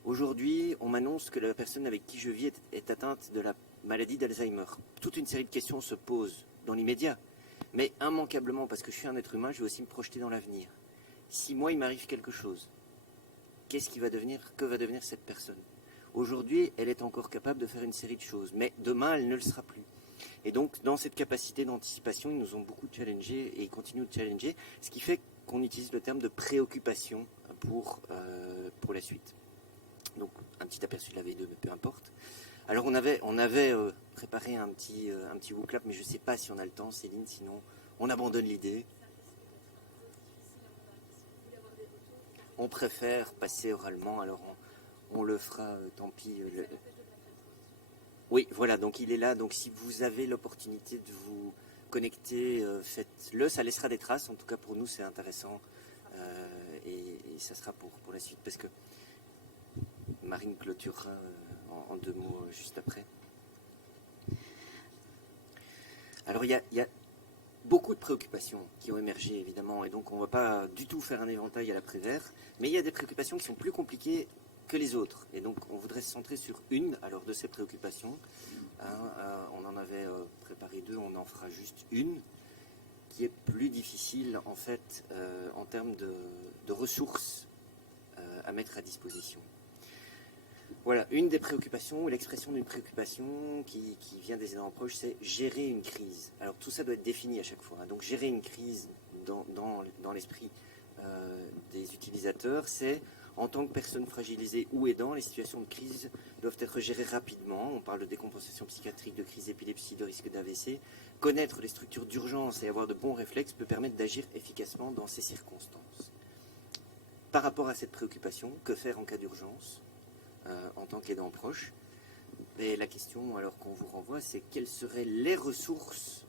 Aujourd'hui, on m'annonce que la personne avec qui je vis est atteinte de la maladie d'Alzheimer. Toute une série de questions se posent dans l'immédiat. Mais immanquablement, parce que je suis un être humain, je vais aussi me projeter dans l'avenir. Si moi, il m'arrive quelque chose, que va devenir cette personne? Aujourd'hui, elle est encore capable de faire une série de choses, mais demain, elle ne le sera plus. Et donc, dans cette capacité d'anticipation, ils nous ont beaucoup challengés et ils continuent de challenger, ce qui fait qu'on utilise le terme de préoccupation pour la suite. Donc, un petit aperçu de la V2, mais peu importe. Alors, on avait préparé un petit vocab, mais je ne sais pas si on a le temps, Céline, sinon on abandonne l'idée. On préfère passer oralement, alors on le fera, tant pis. Oui, voilà, donc il est là. Donc si vous avez l'opportunité de connectez, faites-le, ça laissera des traces. En tout cas, pour nous, c'est intéressant. Et ça sera pour la suite, parce que Marine clôturera en 2 mots juste après. Alors, il y a beaucoup de préoccupations qui ont émergé, évidemment, et donc on ne va pas du tout faire un éventail à la Prévert, mais il y a des préoccupations qui sont plus compliquées que les autres, et donc on voudrait se centrer sur une alors de ces préoccupations. On en avait préparé 2, on en fera juste une, qui est plus difficile, en fait, en termes de ressources à mettre à disposition. Voilà, une des préoccupations, ou l'expression d'une préoccupation qui vient des aidants proches, c'est gérer une crise. Alors tout ça doit être défini à chaque fois. Donc gérer une crise dans l'esprit des utilisateurs, c'est en tant que personne fragilisée ou aidant, les situations de crise doivent être gérées rapidement. On parle de décompensation psychiatrique, de crise d'épilepsie, de risque d'AVC. Connaître les structures d'urgence et avoir de bons réflexes peut permettre d'agir efficacement dans ces circonstances. Par rapport à cette préoccupation, que faire en cas d'urgence en tant qu'aidant proche? Et la question alors qu'on vous renvoie, c'est quelles seraient les ressources,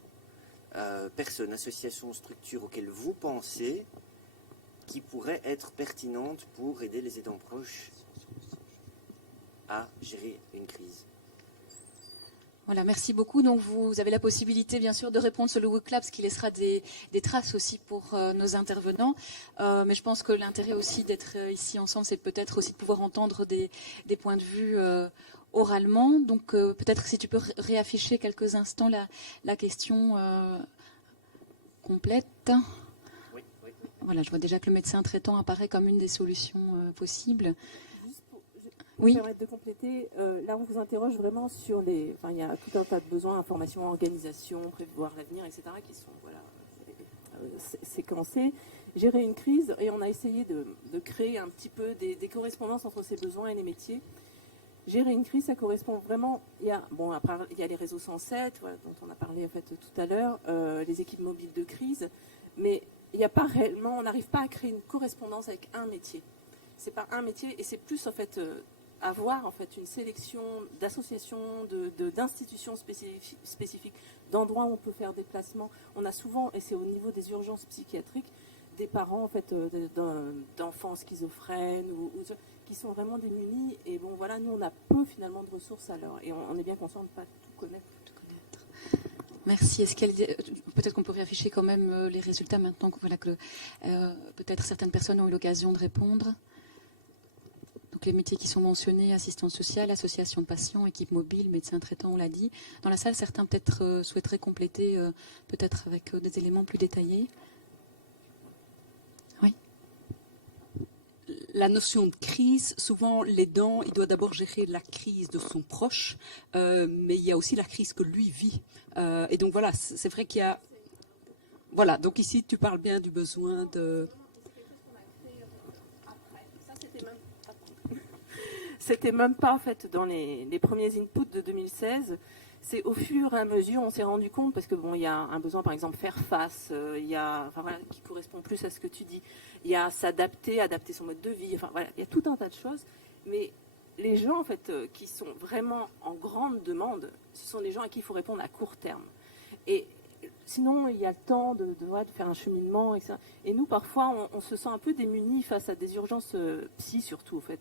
personnes, associations, structures auxquelles vous pensez qui pourraient être pertinentes pour aider les aidants proches à gérer une crise? Voilà, merci beaucoup. Donc vous avez la possibilité bien sûr de répondre sur le WordClap, ce qui laissera des traces aussi pour nos intervenants. Mais je pense que l'intérêt aussi d'être ici ensemble, c'est peut-être aussi de pouvoir entendre des points de vue oralement. Donc peut-être si tu peux réafficher quelques instants la question complète. Oui. Voilà, je vois déjà que le médecin traitant apparaît comme une des solutions possibles. Oui. Permettre de compléter, là on vous interroge vraiment sur les... Enfin, il y a tout un tas de besoins, information, organisation, prévoir l'avenir, etc. qui sont séquencés. Gérer une crise, et on a essayé de créer un petit peu des correspondances entre ces besoins et les métiers. Gérer une crise, ça correspond vraiment... Il y a les réseaux 107, voilà, dont on a parlé en fait, tout à l'heure, les équipes mobiles de crise, mais il n'y a pas réellement... On n'arrive pas à créer une correspondance avec un métier. C'est pas un métier, et c'est plus en fait... avoir en fait une sélection d'associations, d'institutions spécifiques, d'endroits où on peut faire des placements. On a souvent, et c'est au niveau des urgences psychiatriques, des parents en fait d'enfants schizophrènes ou qui sont vraiment démunis. Et bon voilà, nous on a peu finalement de ressources à l'heure, et on est bien conscient de ne pas tout connaître. Merci. Peut-être qu'on pourrait afficher quand même les résultats maintenant que peut-être certaines personnes ont eu l'occasion de répondre. Donc les métiers qui sont mentionnés, assistante sociale, association de patients, équipe mobile, médecin traitant, on l'a dit. Dans la salle, certains peut-être souhaiteraient compléter, peut-être avec des éléments plus détaillés. Oui. La notion de crise, souvent l'aidant, il doit d'abord gérer la crise de son proche, mais il y a aussi la crise que lui vit. Et donc voilà, c'est vrai qu'il y a... Voilà, donc ici tu parles bien du besoin de... C'était même pas en fait dans les premiers inputs de 2016. C'est au fur et à mesure, on s'est rendu compte, parce que bon, il y a un besoin, par exemple, faire face, il y a, qui correspond plus à ce que tu dis. Il y a s'adapter, adapter son mode de vie. Enfin voilà, il y a tout un tas de choses. Mais les gens en fait qui sont vraiment en grande demande, ce sont des gens à qui il faut répondre à court terme. Et sinon, il y a le temps de faire un cheminement, etc. Et nous, parfois, on se sent un peu démunis face à des urgences psy, surtout, en fait.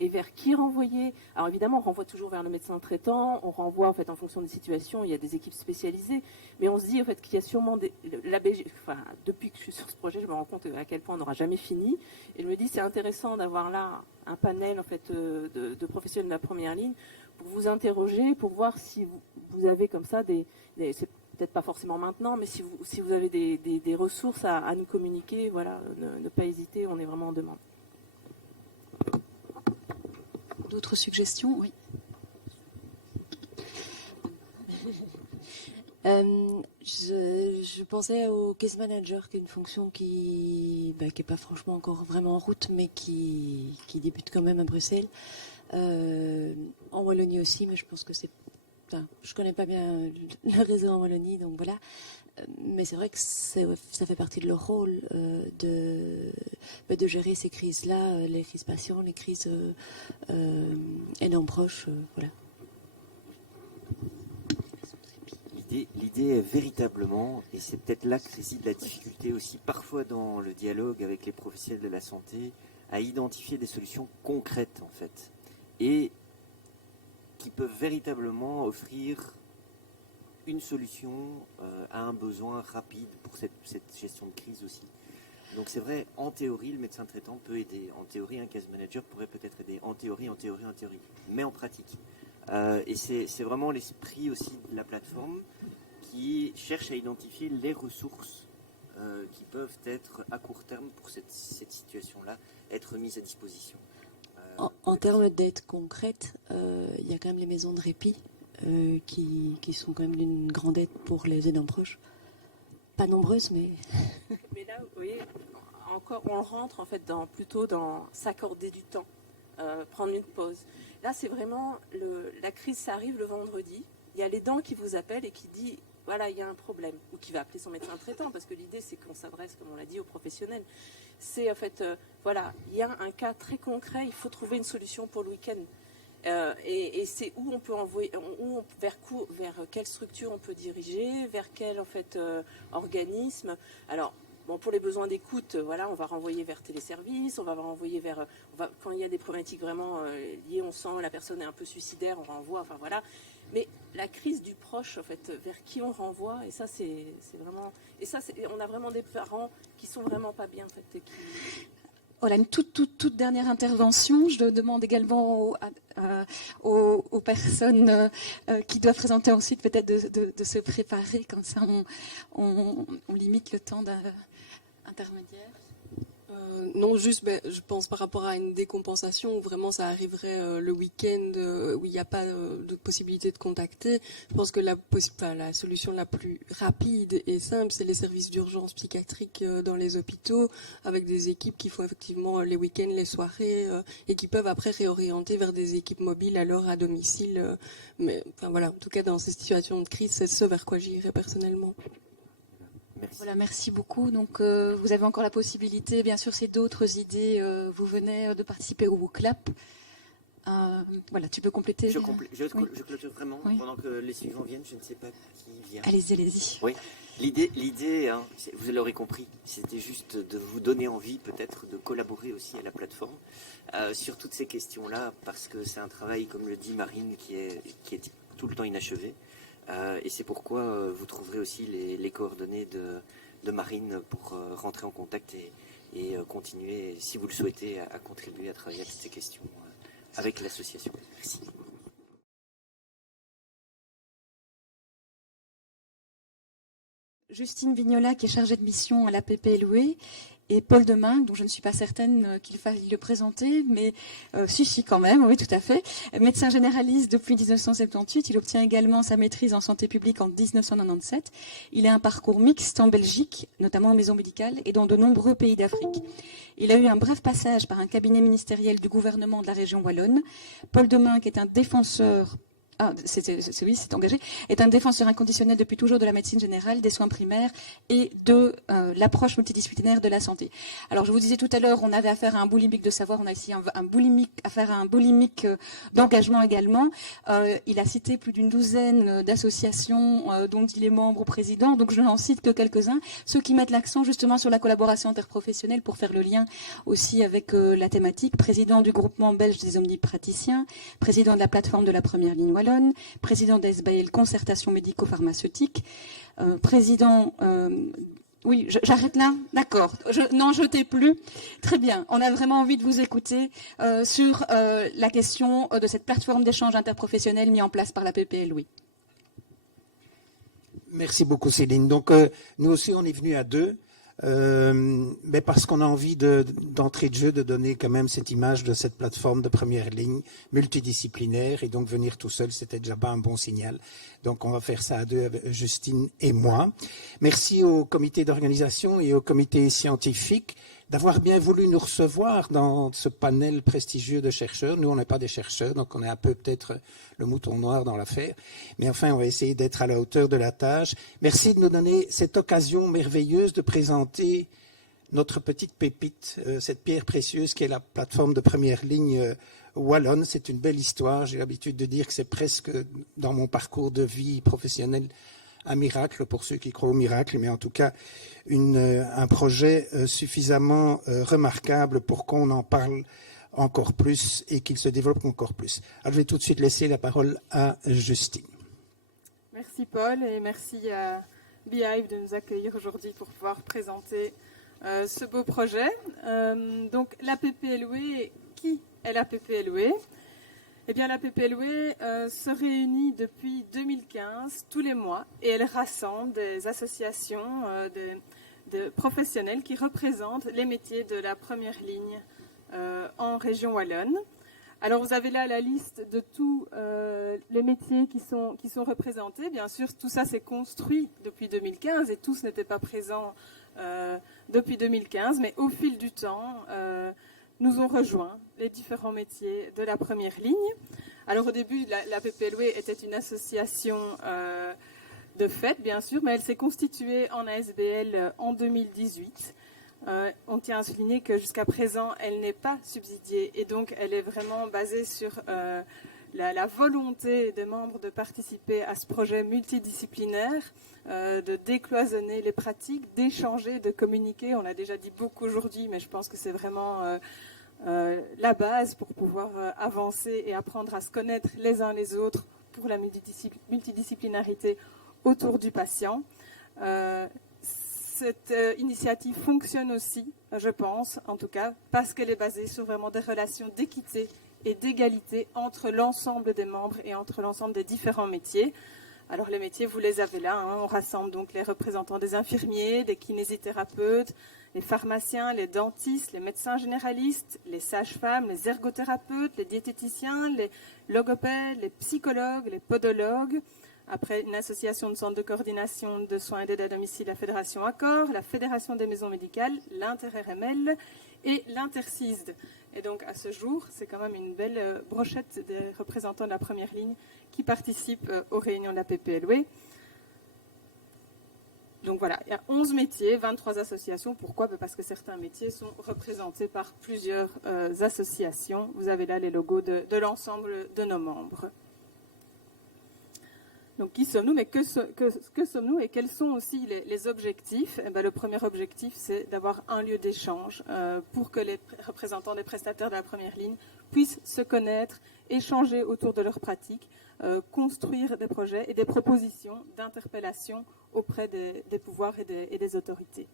Et vers qui renvoyer? Alors, évidemment, on renvoie toujours vers le médecin traitant, on renvoie, en fait, en fonction des situations, il y a des équipes spécialisées, mais on se dit, en fait, qu'il y a sûrement depuis que je suis sur ce projet, je me rends compte à quel point on n'aura jamais fini. Et je me dis, c'est intéressant d'avoir là un panel, en fait, de professionnels de la première ligne pour vous interroger, pour voir si vous avez comme ça c'est peut-être pas forcément maintenant, mais si vous avez des ressources à nous communiquer, voilà, ne pas hésiter, on est vraiment en demande. D'autres suggestions? Oui. Je pensais au case manager, qui est une fonction qui n'est pas franchement encore vraiment en route, mais qui débute quand même à Bruxelles. En Wallonie aussi, mais je pense que c'est... Enfin, je ne connais pas bien le réseau en Wallonie, donc voilà. Mais c'est vrai que ça fait partie de leur rôle de gérer ces crises-là, les crises patients, les crises aidants proches, voilà. L'idée est véritablement, et c'est peut-être là que réside la difficulté aussi, parfois dans le dialogue avec les professionnels de la santé, à identifier des solutions concrètes en fait, et qui peuvent véritablement offrir une solution à un besoin rapide pour cette gestion de crise aussi. Donc c'est vrai, en théorie, le médecin traitant peut aider. En théorie, un case manager pourrait peut-être aider. En théorie. Mais en pratique. Et c'est vraiment l'esprit aussi de la plateforme qui cherche à identifier les ressources qui peuvent être à court terme pour cette situation-là, être mises à disposition. En termes d'aide concrète, il y a quand même les maisons de répit qui sont quand même d'une grande aide pour les aidants proches. Pas nombreuses, mais... Mais là, vous voyez, encore, on rentre en fait plutôt dans s'accorder du temps, prendre une pause. Là, c'est vraiment, la crise, ça arrive le vendredi. Il y a l'aidant qui vous appelle et qui dit, voilà, il y a un problème. Ou qui va appeler son médecin traitant, parce que l'idée, c'est qu'on s'adresse, comme on l'a dit, aux professionnels. C'est en fait, voilà, il y a un cas très concret, il faut trouver une solution pour le week-end. Et c'est où on peut envoyer, vers quelle structure on peut diriger, vers quel en fait organisme. Alors bon, pour les besoins d'écoute, voilà, on va renvoyer vers téléservice, on va renvoyer vers, quand il y a des problématiques vraiment liées, on sent la personne est un peu suicidaire, on renvoie, enfin voilà. Mais la crise du proche, en fait, vers qui on renvoie, et ça c'est vraiment, et ça on a vraiment des parents qui sont vraiment pas bien en fait. Voilà, une toute dernière intervention. Je demande également aux personnes qui doivent présenter ensuite peut-être de se préparer, comme ça on limite le temps intermédiaire. Non, juste, je pense par rapport à une décompensation où vraiment ça arriverait le week-end où il n'y a pas de possibilité de contacter. Je pense que la solution la plus rapide et simple, c'est les services d'urgence psychiatrique dans les hôpitaux, avec des équipes qui font effectivement les week-ends, les soirées, et qui peuvent après réorienter vers des équipes mobiles alors à domicile. Mais enfin voilà, en tout cas dans ces situations de crise, c'est ce vers quoi j'irais personnellement. Merci. Voilà, merci beaucoup. Donc, vous avez encore la possibilité, bien sûr, si d'autres idées vous venaient de participer au clap. Voilà, tu peux compléter. Je clôture vraiment. Oui. Pendant que les suivants viennent, je ne sais pas qui vient. Allez-y. Oui. L'idée, hein, vous l'aurez compris, c'était juste de vous donner envie peut-être de collaborer aussi à la plateforme sur toutes ces questions-là, parce que c'est un travail, comme le dit Marine, qui est tout le temps inachevé. Et c'est pourquoi vous trouverez aussi les coordonnées de Marine pour rentrer en contact et continuer, si vous le souhaitez, à contribuer à travailler à toutes ces questions avec l'association. Merci. Justine Vignola, qui est chargée de mission à la PPLUE, et Paul Demain, dont je ne suis pas certaine qu'il faille le présenter, mais si quand même, oui, tout à fait. Médecin généraliste depuis 1978, il obtient également sa maîtrise en santé publique en 1997. Il a un parcours mixte en Belgique, notamment en maison médicale, et dans de nombreux pays d'Afrique. Il a eu un bref passage par un cabinet ministériel du gouvernement de la région wallonne. Paul Demain, qui est un défenseur... c'est engagé, est un défenseur inconditionnel depuis toujours de la médecine générale, des soins primaires et de l'approche multidisciplinaire de la santé. Alors, je vous disais tout à l'heure, on avait affaire à un boulimique de savoir, on a ici affaire à un boulimique d'engagement également. Il a cité plus d'une douzaine d'associations dont il est membre ou président, donc je n'en cite que quelques-uns, ceux qui mettent l'accent justement sur la collaboration interprofessionnelle pour faire le lien aussi avec la thématique, président du groupement belge des omnipraticiens, président de la plateforme de la première ligne wallonne, président d'ESBAEL Concertation médico-pharmaceutique, président... oui, j'arrête là. D'accord. N'en jetez plus. Très bien. On a vraiment envie de vous écouter sur la question de cette plateforme d'échange interprofessionnel mise en place par la PPL. Oui. Merci beaucoup Céline. Donc nous aussi on est venus à deux. Mais parce qu'on a envie d'entrée de jeu de donner quand même cette image de cette plateforme de première ligne multidisciplinaire, et donc venir tout seul c'était déjà pas un bon signal, donc on va faire ça à deux avec Justine et moi. Merci au comité d'organisation et au comité scientifique d'avoir bien voulu nous recevoir dans ce panel prestigieux de chercheurs. Nous, on n'est pas des chercheurs, donc on est un peu peut-être le mouton noir dans l'affaire. Mais enfin, on va essayer d'être à la hauteur de la tâche. Merci de nous donner cette occasion merveilleuse de présenter notre petite pépite, cette pierre précieuse qui est la plateforme de première ligne wallonne. C'est une belle histoire. J'ai l'habitude de dire que c'est presque dans mon parcours de vie professionnelle un miracle pour ceux qui croient au miracle, mais en tout cas un projet suffisamment remarquable pour qu'on en parle encore plus et qu'il se développe encore plus. Alors, je vais tout de suite laisser la parole à Justine. Merci Paul et merci à Beehive de nous accueillir aujourd'hui pour pouvoir présenter ce beau projet. Donc la PPLOE, qui est la PPLOE ? Eh bien la PPLOE se réunit depuis 2015 tous les mois et elle rassemble des associations de professionnels qui représentent les métiers de la première ligne en région wallonne. Alors vous avez là la liste de tous les métiers qui sont représentés. Bien sûr, tout ça s'est construit depuis 2015 et tous n'étaient pas présents depuis 2015, mais au fil du temps, nous ont rejoint les différents métiers de la première ligne. Alors au début, la PPLOE était une association de fait, bien sûr, mais elle s'est constituée en ASBL en 2018. On tient à souligner que jusqu'à présent, elle n'est pas subsidiée et donc elle est vraiment basée sur la volonté des membres de participer à ce projet multidisciplinaire, de décloisonner les pratiques, d'échanger, de communiquer. On l'a déjà dit beaucoup aujourd'hui, mais je pense que c'est vraiment la base pour pouvoir avancer et apprendre à se connaître les uns les autres pour la multidisciplinarité autour du patient. Cette initiative fonctionne aussi, je pense, en tout cas, parce qu'elle est basée sur vraiment des relations d'équité et d'égalité entre l'ensemble des membres et entre l'ensemble des différents métiers. Alors les métiers, vous les avez là, hein. On rassemble donc les représentants des infirmiers, des kinésithérapeutes, les pharmaciens, les dentistes, les médecins généralistes, les sages-femmes, les ergothérapeutes, les diététiciens, les logopèdes, les psychologues, les podologues. Après une association de centres de coordination de soins et d'aide à domicile, la Fédération Accor, la Fédération des maisons médicales, l'Inter-RML et l'Intercisde. Et donc à ce jour, c'est quand même une belle brochette des représentants de la première ligne qui participent aux réunions de la PPLOE. Donc voilà, il y a 11 métiers, 23 associations. Pourquoi ? Parce que certains métiers sont représentés par plusieurs associations. Vous avez là les logos de l'ensemble de nos membres. Donc, qui sommes-nous, mais que sommes-nous et quels sont aussi les objectifs ? Eh bien, le premier objectif, c'est d'avoir un lieu d'échange pour que les représentants des prestataires de la première ligne puissent se connaître, échanger autour de leurs pratiques, construire des projets et des propositions d'interpellation auprès des pouvoirs et des autorités.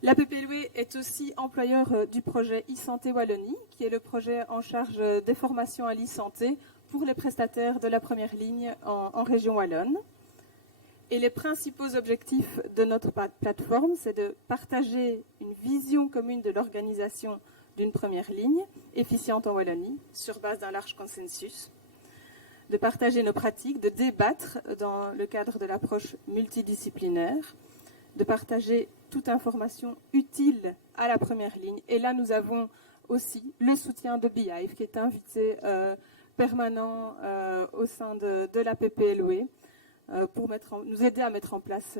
La PPLOE est aussi employeur du projet e-santé Wallonie, qui est le projet en charge des formations à l'e-santé pour les prestataires de la première ligne en région wallonne. Et les principaux objectifs de notre plateforme, c'est de partager une vision commune de l'organisation d'une première ligne efficiente en Wallonie sur base d'un large consensus, de partager nos pratiques, de débattre dans le cadre de l'approche multidisciplinaire, de partager toute information utile à la première ligne. Et là, nous avons aussi le soutien de Beehive, qui est invité permanent au sein de la PPLOE pour nous aider à mettre en place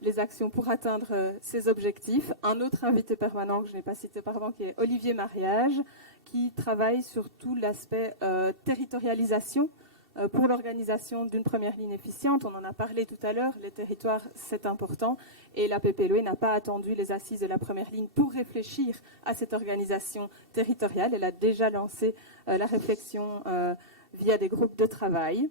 les actions pour atteindre ces objectifs. Un autre invité permanent que je n'ai pas cité auparavant, qui est Olivier Mariage, qui travaille sur tout l'aspect territorialisation pour l'organisation d'une première ligne efficiente. On en a parlé tout à l'heure, les territoires, c'est important. Et la PPLOE n'a pas attendu les assises de la première ligne pour réfléchir à cette organisation territoriale. Elle a déjà lancé la réflexion via des groupes de travail.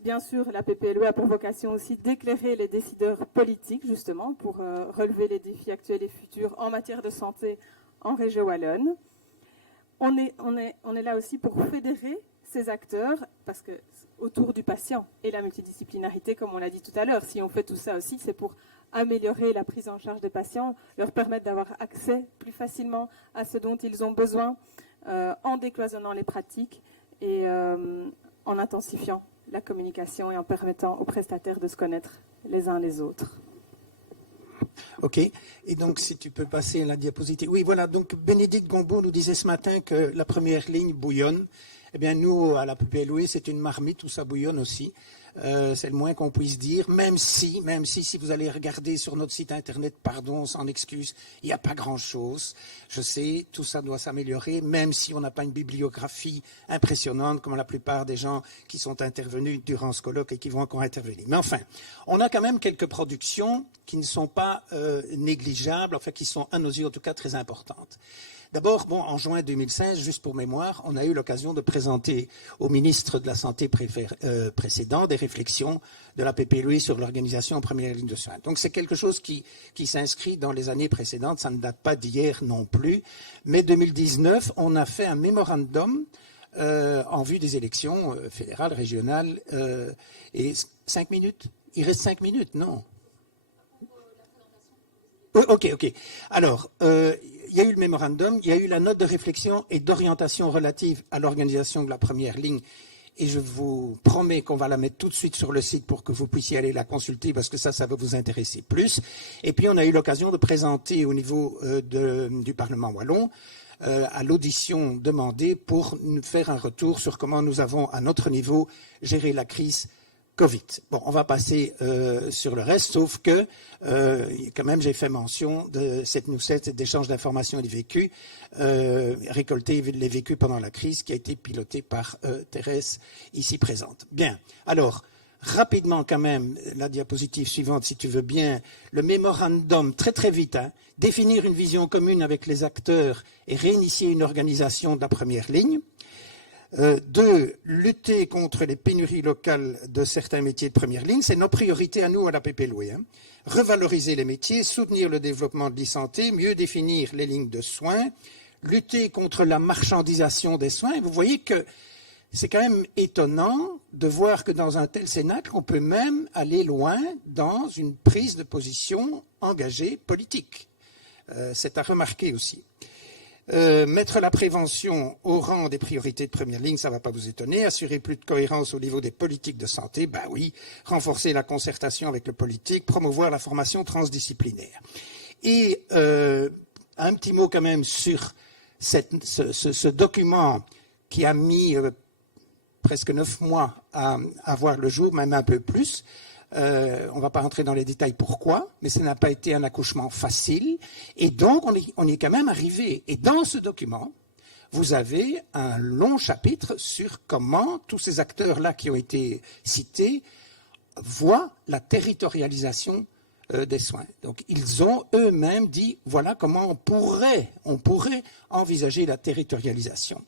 Bien sûr, la PPLOE a pour vocation aussi d'éclairer les décideurs politiques, justement, pour relever les défis actuels et futurs en matière de santé en région wallonne. On est là aussi pour fédérer ces acteurs, parce que autour du patient et la multidisciplinarité, comme on l'a dit tout à l'heure, si on fait tout ça aussi, c'est pour améliorer la prise en charge des patients, leur permettre d'avoir accès plus facilement à ce dont ils ont besoin, en décloisonnant les pratiques et en intensifiant la communication et en permettant aux prestataires de se connaître les uns les autres. Ok, et donc si tu peux passer la diapositive. Oui, voilà, donc Bénédicte Gombaud nous disait ce matin que la première ligne bouillonne. Eh bien, nous, à la PPLOE, c'est une marmite où ça bouillonne aussi. c'est le moins qu'on puisse dire, même si vous allez regarder sur notre site internet, pardon, on s'en excuse, il n'y a pas grand-chose. Je sais, tout ça doit s'améliorer, même si on n'a pas une bibliographie impressionnante comme la plupart des gens qui sont intervenus durant ce colloque et qui vont encore intervenir. Mais enfin, on a quand même quelques productions qui ne sont pas négligeables, enfin qui sont à nos yeux en tout cas très importantes. D'abord, en juin 2016, juste pour mémoire, on a eu l'occasion de présenter au ministre de la Santé précédent des réflexions de la PPLOI sur l'organisation en première ligne de soins. Donc c'est quelque chose qui s'inscrit dans les années précédentes, ça ne date pas d'hier non plus. Mais 2019, on a fait un mémorandum en vue des élections fédérales, régionales, et 5 minutes. Il reste 5 minutes, non? Ok. Alors, il y a eu le mémorandum, il y a eu la note de réflexion et d'orientation relative à l'organisation de la première ligne. Et je vous promets qu'on va la mettre tout de suite sur le site pour que vous puissiez aller la consulter parce que ça va vous intéresser plus. Et puis, on a eu l'occasion de présenter au niveau du Parlement wallon à l'audition demandée pour nous faire un retour sur comment nous avons, à notre niveau, géré la crise Covid. Bon, on va passer sur le reste, sauf que quand même j'ai fait mention de cette newsletter d'échange d'informations et de vécus, récolter les vécus pendant la crise, qui a été pilotée par Thérèse, ici présente. Bien, alors, rapidement quand même, la diapositive suivante, si tu veux bien, le mémorandum, très très vite, définir une vision commune avec les acteurs et réinitier une organisation de la première ligne. 2, lutter contre les pénuries locales de certains métiers de première ligne, c'est nos priorités à nous, à la PPLOI. Revaloriser les métiers, soutenir le développement de l'e-santé, mieux définir les lignes de soins, lutter contre la marchandisation des soins. Et vous voyez que c'est quand même étonnant de voir que dans un tel cénacle, on peut même aller loin dans une prise de position engagée politique. C'est à remarquer aussi. Mettre la prévention au rang des priorités de première ligne, ça ne va pas vous étonner. Assurer plus de cohérence au niveau des politiques de santé, ben oui. Renforcer la concertation avec le politique, promouvoir la formation transdisciplinaire. Et un petit mot quand même sur ce document qui a mis presque 9 mois à voir le jour, même un peu plus. On ne va pas rentrer dans les détails pourquoi, mais ça n'a pas été un accouchement facile. Et donc, on y est quand même arrivé. Et dans ce document, vous avez un long chapitre sur comment tous ces acteurs-là qui ont été cités voient la territorialisation des soins. Donc, ils ont eux-mêmes dit, voilà comment on pourrait envisager la territorialisation.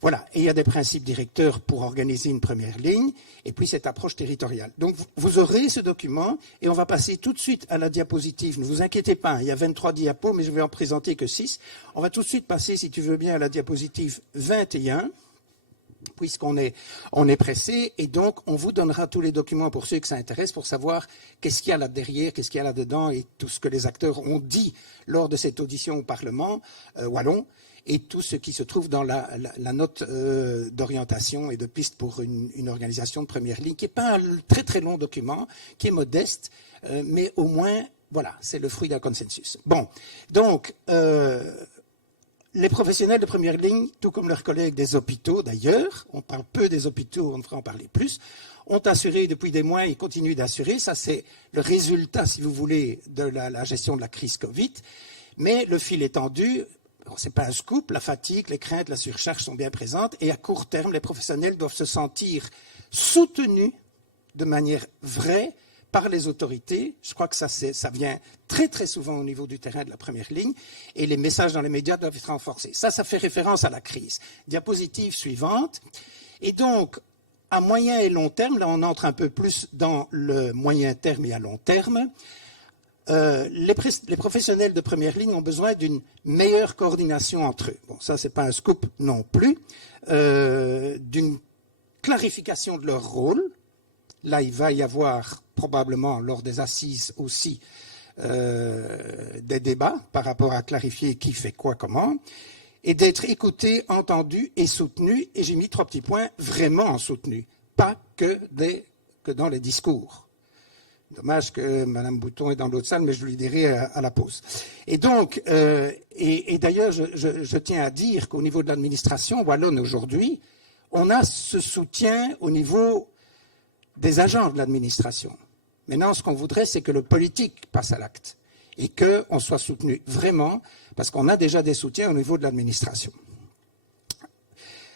Voilà, et il y a des principes directeurs pour organiser une première ligne, et puis cette approche territoriale. Donc vous aurez ce document, et on va passer tout de suite à la diapositive. Ne vous inquiétez pas, il y a 23 diapos, mais je vais en présenter que 6. On va tout de suite passer, si tu veux bien, à la diapositive 21, puisqu'on est pressé, et donc on vous donnera tous les documents pour ceux que ça intéresse, pour savoir qu'est-ce qu'il y a là derrière, qu'est-ce qu'il y a là-dedans, et tout ce que les acteurs ont dit lors de cette audition au Parlement wallon, et tout ce qui se trouve dans la note d'orientation et de piste pour une organisation de première ligne, qui n'est pas un très très long document, qui est modeste, mais au moins, voilà, c'est le fruit d'un consensus. Bon, donc, les professionnels de première ligne, tout comme leurs collègues des hôpitaux d'ailleurs, on parle peu des hôpitaux, on devrait en parler plus, ont assuré depuis des mois et continuent d'assurer, ça c'est le résultat, si vous voulez, de la gestion de la crise Covid, mais le fil est tendu. Ce n'est pas un scoop, la fatigue, les craintes, la surcharge sont bien présentes et à court terme, les professionnels doivent se sentir soutenus de manière vraie par les autorités. Je crois que ça vient très très souvent au niveau du terrain de la première ligne et les messages dans les médias doivent être renforcés. Ça fait référence à la crise. Diapositive suivante. Et donc, à moyen et long terme, là on entre un peu plus dans le moyen terme et à long terme, les professionnels de première ligne ont besoin d'une meilleure coordination entre eux. Bon, ça, ce n'est pas un scoop non plus. D'une clarification de leur rôle. Là, il va y avoir probablement, lors des assises aussi, des débats par rapport à clarifier qui fait quoi, comment. Et d'être écouté, entendu et soutenu. Et j'ai mis 3 petits points, vraiment soutenu. Pas que dans les discours. Dommage que Mme Bouton est dans l'autre salle, mais je lui dirai à la pause. Et donc, et d'ailleurs, je tiens à dire qu'au niveau de l'administration wallonne aujourd'hui, on a ce soutien au niveau des agents de l'administration. Maintenant, ce qu'on voudrait, c'est que le politique passe à l'acte et qu'on soit soutenu vraiment, parce qu'on a déjà des soutiens au niveau de l'administration.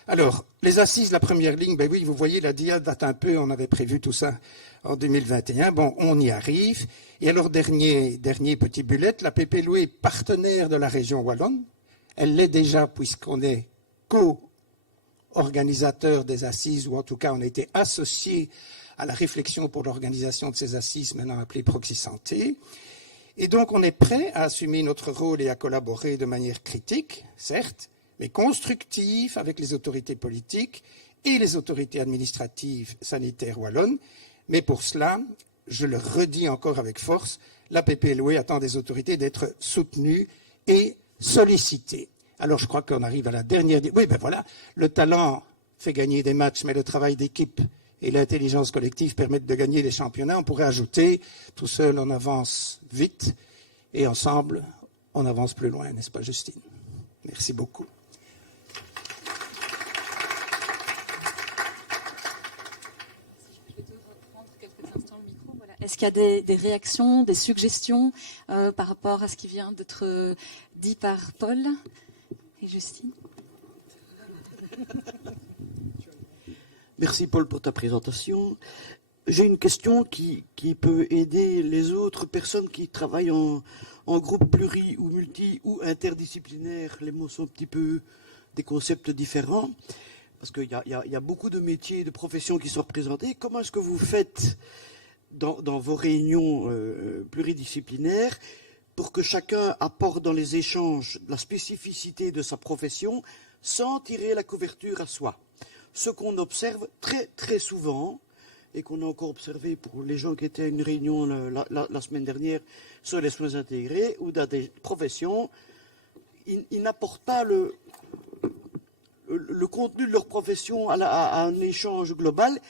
Alors, les assises, la première ligne, ben oui, vous voyez, la dia date un peu, on avait prévu tout ça en 2021. Bon, on y arrive. Et alors, dernier petit bullet, la PPLOE est partenaire de la région wallonne. Elle l'est déjà puisqu'on est co-organisateur des assises, ou en tout cas, on a été associé à la réflexion pour l'organisation de ces assises, maintenant appelées Proxy Santé. Et donc, on est prêt à assumer notre rôle et à collaborer de manière critique, certes, mais constructif avec les autorités politiques et les autorités administratives sanitaires wallonnes. Mais pour cela, je le redis encore avec force, la PPLOE attend des autorités d'être soutenues et sollicitées. Alors, je crois qu'on arrive à la dernière... Oui, ben voilà, le talent fait gagner des matchs, mais le travail d'équipe et l'intelligence collective permettent de gagner les championnats. On pourrait ajouter, tout seul on avance vite, et ensemble on avance plus loin, n'est-ce pas Justine? Merci beaucoup. Est-ce qu'il y a des réactions, des suggestions par rapport à ce qui vient d'être dit par Paul et Justine? Merci Paul pour ta présentation. J'ai une question qui peut aider les autres personnes qui travaillent en groupe pluri ou multi ou interdisciplinaire. Les mots sont un petit peu des concepts différents parce qu'il y a beaucoup de métiers et de professions qui sont représentés. Comment est-ce que vous faites dans vos réunions pluridisciplinaires pour que chacun apporte dans les échanges la spécificité de sa profession sans tirer la couverture à soi? Ce qu'on observe très très souvent, et qu'on a encore observé pour les gens qui étaient à une réunion la semaine dernière sur les soins intégrés, ou dans des professions, ils n'apportent pas le contenu de leur profession à un échange global,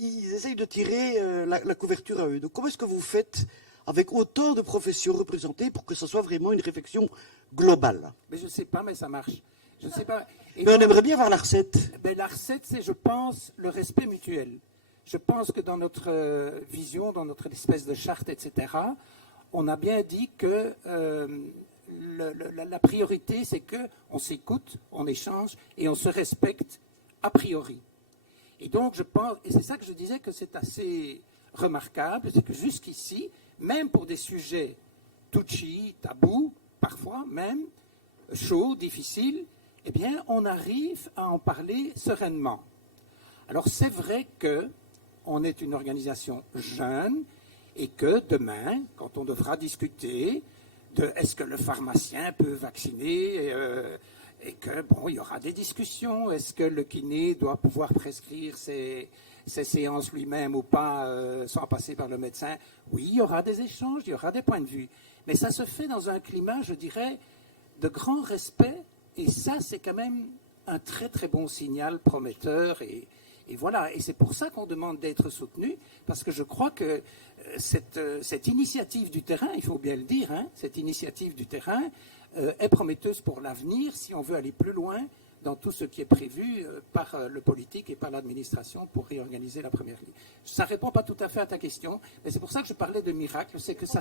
ils essayent de tirer la couverture à eux. Donc comment est-ce que vous faites avec autant de professions représentées pour que ce soit vraiment une réflexion globale? Mais je ne sais pas, mais ça marche. Je ne sais pas. Mais on aimerait bien voir la recette. Ben, la recette, c'est, je pense, le respect mutuel. Je pense que dans notre vision, dans notre espèce de charte, etc., on a bien dit que la priorité, c'est qu'on s'écoute, on échange et on se respecte a priori. Et donc, je pense, et c'est ça que je disais que c'est assez remarquable, c'est que jusqu'ici, même pour des sujets touchy, tabous, parfois même, chauds, difficiles, eh bien, on arrive à en parler sereinement. Alors, c'est vrai qu'on est une organisation jeune et que demain, quand on devra discuter de est-ce que le pharmacien peut vacciner et que, bon, il y aura des discussions, est-ce que le kiné doit pouvoir prescrire ses séances lui-même ou pas sans passer par le médecin? Oui, il y aura des échanges, il y aura des points de vue. Mais ça se fait dans un climat, je dirais, de grand respect. Et ça, c'est quand même un très très bon signal prometteur. Et voilà. Et c'est pour ça qu'on demande d'être soutenu, parce que je crois que cette initiative du terrain, il faut bien le dire, hein, cette initiative du terrain est prometteuse pour l'avenir si on veut aller plus loin dans tout ce qui est prévu par le politique et par l'administration pour réorganiser la première ligne. Ça ne répond pas tout à fait à ta question, mais c'est pour ça que je parlais de miracle. C'est que ça...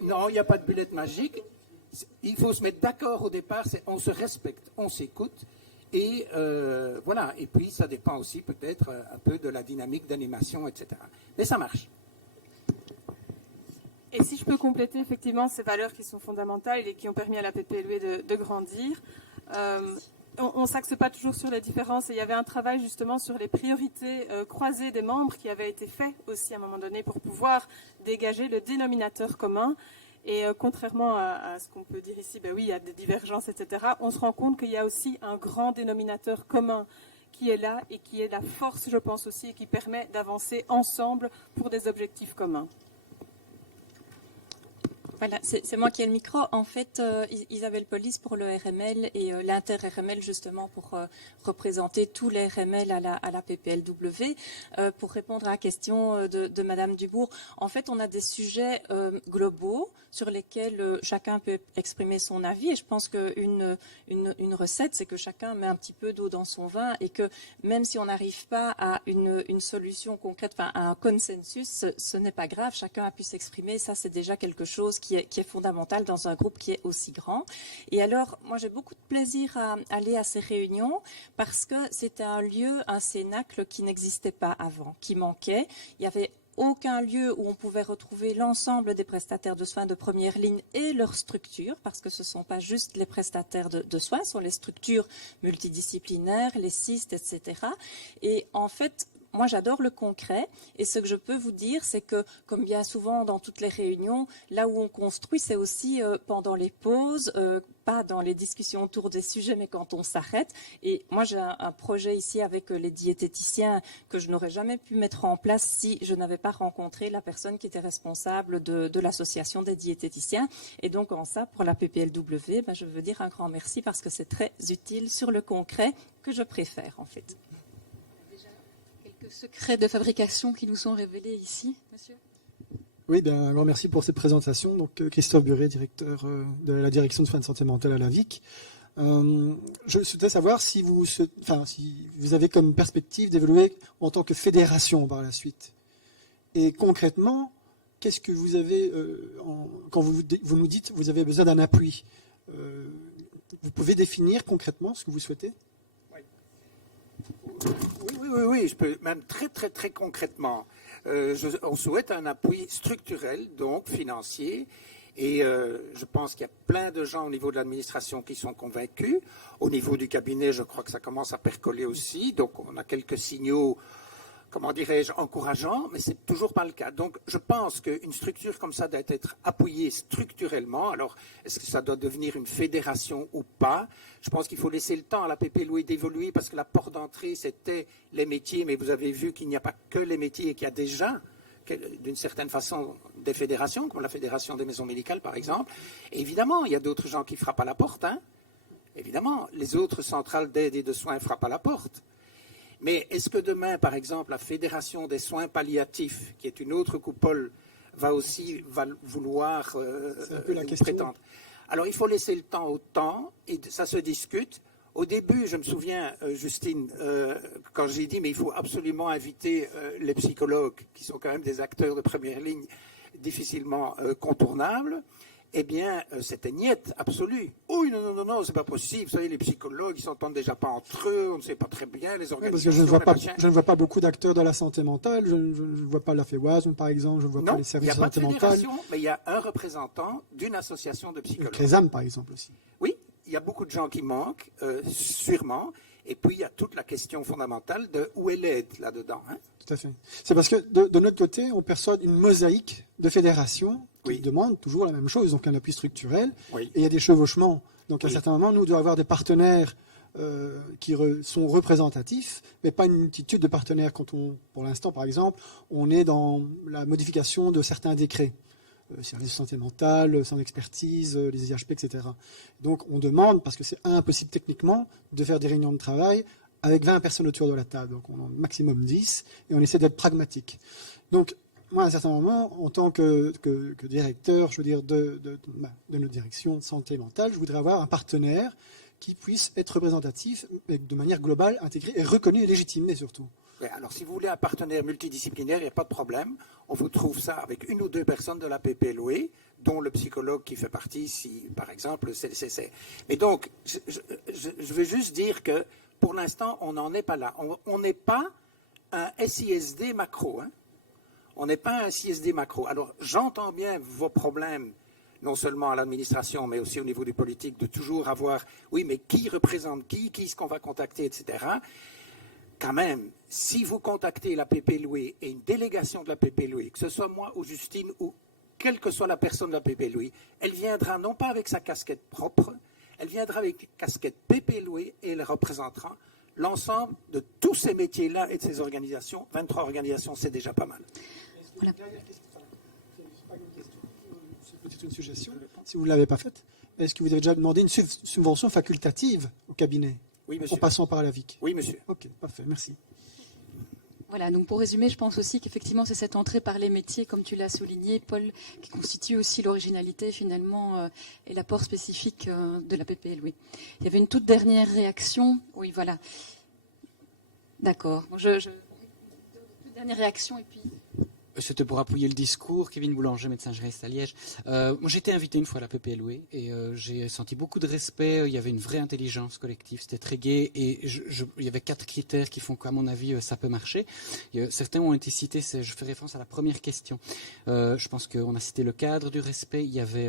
Non, il n'y a pas de bullette magique. Il faut se mettre d'accord au départ, on se respecte, on s'écoute, et voilà. Et puis, ça dépend aussi peut-être un peu de la dynamique d'animation, etc. Mais ça marche. Et si je peux compléter effectivement ces valeurs qui sont fondamentales et qui ont permis à la PPLOE de grandir, on ne s'axe pas toujours sur les différences. Et il y avait un travail justement sur les priorités croisées des membres qui avait été fait aussi à un moment donné pour pouvoir dégager le dénominateur commun. Et contrairement à ce qu'on peut dire ici, ben oui, il y a des divergences, etc., on se rend compte qu'il y a aussi un grand dénominateur commun qui est là et qui est la force, je pense aussi, et qui permet d'avancer ensemble pour des objectifs communs. Voilà, c'est moi qui ai le micro. En fait, Isabelle Polis pour le RML et l'inter-RML justement pour représenter tous les RML à la PPLW. Pour répondre à la question de Madame Dubourg, en fait, on a des sujets globaux sur lesquels chacun peut exprimer son avis. Et je pense qu'une recette, c'est que chacun met un petit peu d'eau dans son vin et que même si on n'arrive pas à une solution concrète, enfin à un consensus, ce n'est pas grave. Chacun a pu s'exprimer. Ça, c'est déjà quelque chose qui est fondamental dans un groupe qui est aussi grand. Et alors, moi, j'ai beaucoup de plaisir à aller à ces réunions parce que c'était un lieu, un cénacle qui n'existait pas avant, qui manquait. Il y avait aucun lieu où on pouvait retrouver l'ensemble des prestataires de soins de première ligne et leurs structures, parce que ce ne sont pas juste les prestataires de soins, ce sont les structures multidisciplinaires, les CIST, etc. Et en fait, moi, j'adore le concret et ce que je peux vous dire, c'est que, comme bien souvent dans toutes les réunions, là où on construit, c'est aussi pendant les pauses, pas dans les discussions autour des sujets, mais quand on s'arrête. Et moi, j'ai un projet ici avec les diététiciens que je n'aurais jamais pu mettre en place si je n'avais pas rencontré la personne qui était responsable de l'association des diététiciens. Et donc, en ça, pour la PPLW, je veux dire un grand merci parce que c'est très utile sur le concret que je préfère, en fait. Secrets de fabrication qui nous sont révélés ici, monsieur. Oui, un grand merci pour cette présentation. Donc, Christophe Buret, directeur de la direction de soins de santé mentale à la VIC. Je souhaitais savoir si vous avez comme perspective d'évoluer en tant que fédération par la suite. Et concrètement, qu'est-ce que vous avez, quand vous nous dites que vous avez besoin d'un appui, vous pouvez définir concrètement ce que vous souhaitez ? Oui, je peux, même très concrètement. On souhaite un appui structurel, donc financier, et je pense qu'il y a plein de gens au niveau de l'administration qui sont convaincus. Au niveau du cabinet, je crois que ça commence à percoler aussi, donc on a quelques signaux, comment dirais-je, encourageants, mais c'est toujours pas le cas. Donc je pense qu'une structure comme ça doit être appuyée structurellement. Alors, est-ce que ça doit devenir une fédération ou pas ? Je pense qu'il faut laisser le temps à la PPLW d'évoluer parce que la porte d'entrée, c'était les métiers, mais vous avez vu qu'il n'y a pas que les métiers et qu'il y a déjà, d'une certaine façon, des fédérations, comme la Fédération des maisons médicales, par exemple. Et évidemment, il y a d'autres gens qui frappent à la porte. Évidemment, les autres centrales d'aide et de soins frappent à la porte. Mais est-ce que demain, par exemple, la Fédération des soins palliatifs, qui est une autre coupole, va vouloir prétendre ? Alors, il faut laisser le temps au temps, et ça se discute. Au début, je me souviens, Justine, quand j'ai dit, mais il faut absolument inviter les psychologues, qui sont quand même des acteurs de première ligne difficilement contournables, eh bien, c'était niette, absolue. Oui, non, c'est pas possible. Vous savez, les psychologues, ils s'entendent déjà pas entre eux, on ne sait pas très bien, les organisations... Parce que je ne vois pas beaucoup d'acteurs de la santé mentale, je ne vois pas la FEWAS, par exemple, je ne vois pas les services de santé mentale. Non, mais il y a un représentant d'une association de psychologues. Le CRESAM, par exemple, aussi. Oui, il y a beaucoup de gens qui manquent, sûrement, et puis il y a toute la question fondamentale de où est l'aide là-dedans. Tout à fait. C'est parce que de notre côté, on perçoit une mosaïque de fédérations qui demandent toujours la même chose, donc un appui structurel, et il y a des chevauchements. Donc à un certain moment, nous devons avoir des partenaires qui sont représentatifs, mais pas une multitude de partenaires. Pour l'instant, par exemple, on est dans la modification de certains décrets. Services de santé mentale, sans expertise, les IHP, etc. Donc on demande, parce que c'est impossible techniquement, de faire des réunions de travail avec 20 personnes autour de la table. Donc on en a maximum 10, et on essaie d'être pragmatique. Donc moi, à un certain moment, en tant que directeur, je veux dire, de notre direction de santé mentale, je voudrais avoir un partenaire qui puisse être représentatif, mais de manière globale, intégrée et reconnue et légitimée surtout. Ouais, alors, si vous voulez un partenaire multidisciplinaire, il n'y a pas de problème. On vous trouve ça avec une ou deux personnes de la PPLW, dont le psychologue qui fait partie, si, par exemple, c'est. Mais donc, je veux juste dire que, pour l'instant, on n'en est pas là. On n'est pas un SISD macro. On n'est pas un SISD macro. Alors, j'entends bien vos problèmes, non seulement à l'administration, mais aussi au niveau du politique, de toujours avoir, oui, mais qui représente qui est-ce qu'on va contacter, etc. Quand même, si vous contactez la PPLW et une délégation de la PPLW, que ce soit moi ou Justine ou quelle que soit la personne de la PPLW, elle viendra non pas avec sa casquette propre, elle viendra avec une casquette PPLW et elle représentera l'ensemble de tous ces métiers-là et de ces organisations. 23 organisations, c'est déjà pas mal. Voilà. une suggestion, si vous ne l'avez pas faite. Est-ce que vous avez déjà demandé une subvention facultative au cabinet? Oui, monsieur. En passant par la VIC? Oui, monsieur. Ok, parfait, merci. Voilà, donc pour résumer, je pense aussi qu'effectivement, c'est cette entrée par les métiers, comme tu l'as souligné, Paul, qui constitue aussi l'originalité finalement et l'apport spécifique de la PPL. Oui. Il y avait une toute dernière réaction. Oui, voilà. D'accord. Toute dernière réaction et puis... C'était pour appuyer le discours. Kevin Boulanger, médecin juriste à Liège. Moi, j'ai été invité une fois à la PPLOE et j'ai senti beaucoup de respect. Il y avait une vraie intelligence collective. C'était très gai et il y avait 4 critères qui font qu'à mon avis, ça peut marcher. Certains ont été cités. Je fais référence à la première question. Je pense qu'on a cité le cadre du respect. Il y avait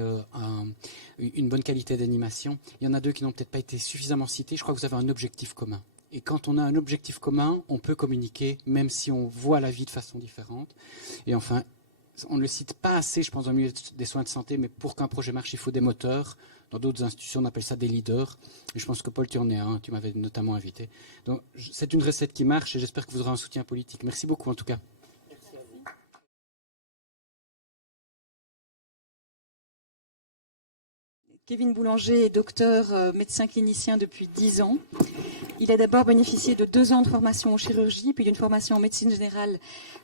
une bonne qualité d'animation. Il y en a 2 qui n'ont peut-être pas été suffisamment cités. Je crois que vous avez un objectif commun. Et quand on a un objectif commun, on peut communiquer, même si on voit la vie de façon différente. Et enfin, on ne le cite pas assez, je pense, dans le milieu des soins de santé, mais pour qu'un projet marche, il faut des moteurs. Dans d'autres institutions, on appelle ça des leaders. Et je pense que Paul, tu en es un, tu m'avais notamment invité. Donc, c'est une recette qui marche et j'espère que vous aurez un soutien politique. Merci beaucoup, en tout cas. Merci à vous. Kevin Boulanger est docteur médecin clinicien depuis 10 ans. Il a d'abord bénéficié de 2 ans de formation en chirurgie, puis d'une formation en médecine générale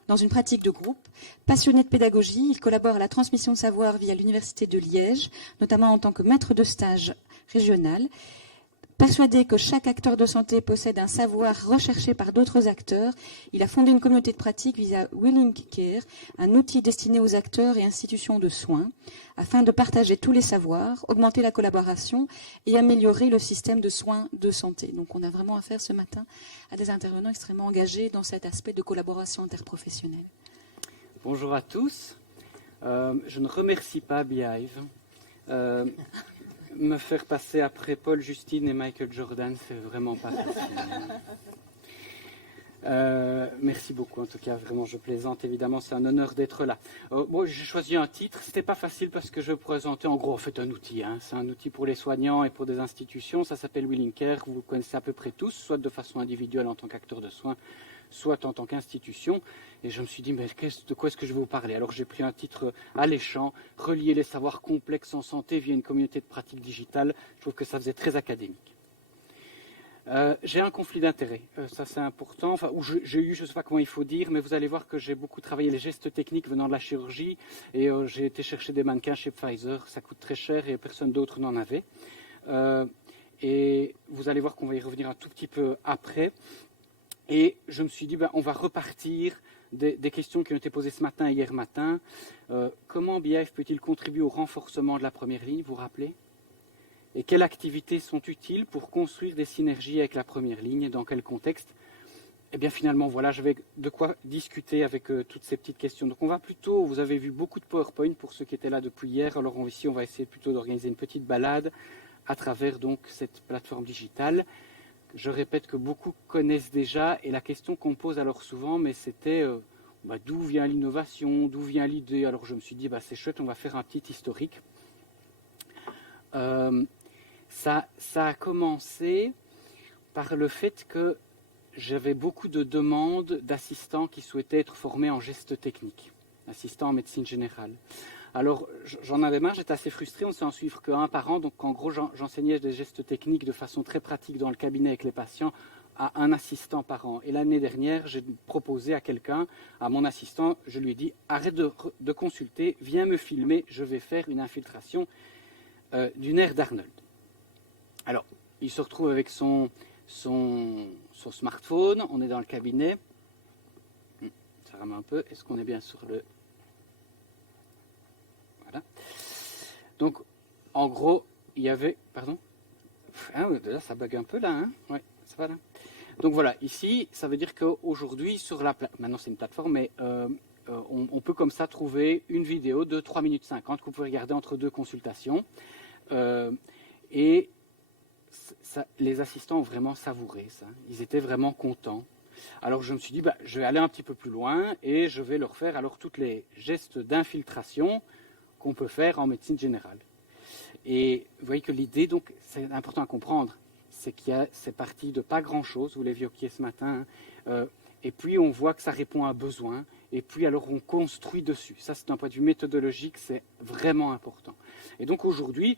dans une pratique de groupe. Passionné de pédagogie, il collabore à la transmission de savoir via l'Université de Liège, notamment en tant que maître de stage régional. Persuadé que chaque acteur de santé possède un savoir recherché par d'autres acteurs, il a fondé une communauté de pratique via Willing Care, un outil destiné aux acteurs et institutions de soins, afin de partager tous les savoirs, augmenter la collaboration et améliorer le système de soins de santé. Donc on a vraiment affaire ce matin à des intervenants extrêmement engagés dans cet aspect de collaboration interprofessionnelle. Bonjour à tous. Je ne remercie pas Beehive. Me faire passer après Paul, Justine et Michael Jordan, c'est vraiment pas facile. Merci beaucoup, en tout cas, vraiment, je plaisante, évidemment, c'est un honneur d'être là. Moi, j'ai choisi un titre, c'était pas facile parce que je présentais, en gros, en fait, un outil. C'est un outil pour les soignants et pour des institutions, ça s'appelle Willing Care, vous le connaissez à peu près tous, soit de façon individuelle en tant qu'acteur de soins, soit en tant qu'institution. Et je me suis dit, mais de quoi est-ce que je vais vous parler? Alors j'ai pris un titre alléchant, relier les savoirs complexes en santé via une communauté de pratique digitale. Je trouve que ça faisait très académique. J'ai un conflit d'intérêts, ça c'est important, enfin, j'ai eu, je ne sais pas comment il faut dire, mais vous allez voir que j'ai beaucoup travaillé les gestes techniques venant de la chirurgie et j'ai été chercher des mannequins chez Pfizer, ça coûte très cher et personne d'autre n'en avait. Et vous allez voir qu'on va y revenir un tout petit peu après. Et je me suis dit, on va repartir des questions qui ont été posées ce matin et hier matin. Comment BIF peut-il contribuer au renforcement de la première ligne, vous vous rappelez? Et quelles activités sont utiles pour construire des synergies avec la première ligne et dans quel contexte? Eh bien finalement, voilà, j'avais de quoi discuter avec toutes ces petites questions. Donc on va plutôt, vous avez vu beaucoup de PowerPoint pour ceux qui étaient là depuis hier. Alors ici, on va essayer plutôt d'organiser une petite balade à travers donc cette plateforme digitale. Je répète que beaucoup connaissent déjà et la question qu'on me pose alors souvent, mais c'était d'où vient l'innovation, d'où vient l'idée? Alors je me suis dit, c'est chouette, on va faire un petit historique. Ça a commencé par le fait que j'avais beaucoup de demandes d'assistants qui souhaitaient être formés en gestes techniques, assistants en médecine générale. Alors j'en avais marre, j'étais assez frustré, on ne sait en suivre qu'un par an, donc en gros j'enseignais des gestes techniques de façon très pratique dans le cabinet avec les patients à un assistant par an. Et l'année dernière, j'ai proposé à quelqu'un, à mon assistant, je lui ai dit, arrête de consulter, viens me filmer, je vais faire une infiltration du nerf d'Arnold. Alors, il se retrouve avec son smartphone, on est dans le cabinet. Ça rame un peu, est-ce qu'on est bien sur le... Voilà. Donc, en gros, il y avait... Pardon? Là, ça bug un peu, là. Hein, ouais, ça va, là. Donc voilà, ici, ça veut dire qu'aujourd'hui, sur la plateforme... Maintenant, c'est une plateforme, mais... on peut comme ça trouver une vidéo de 3 minutes 50 que vous pouvez regarder entre 2 consultations. Et les assistants ont vraiment savouré ça. Ils étaient vraiment contents. Alors je me suis dit, je vais aller un petit peu plus loin et je vais leur faire alors tous les gestes d'infiltration qu'on peut faire en médecine générale. Et vous voyez que l'idée, donc, c'est important à comprendre, c'est c'est parti de pas grand-chose, vous l'avez évoqué ce matin, et puis on voit que ça répond à un besoin. et puis alors on construit dessus. Ça, c'est d'un point de vue méthodologique, c'est vraiment important. Et donc aujourd'hui,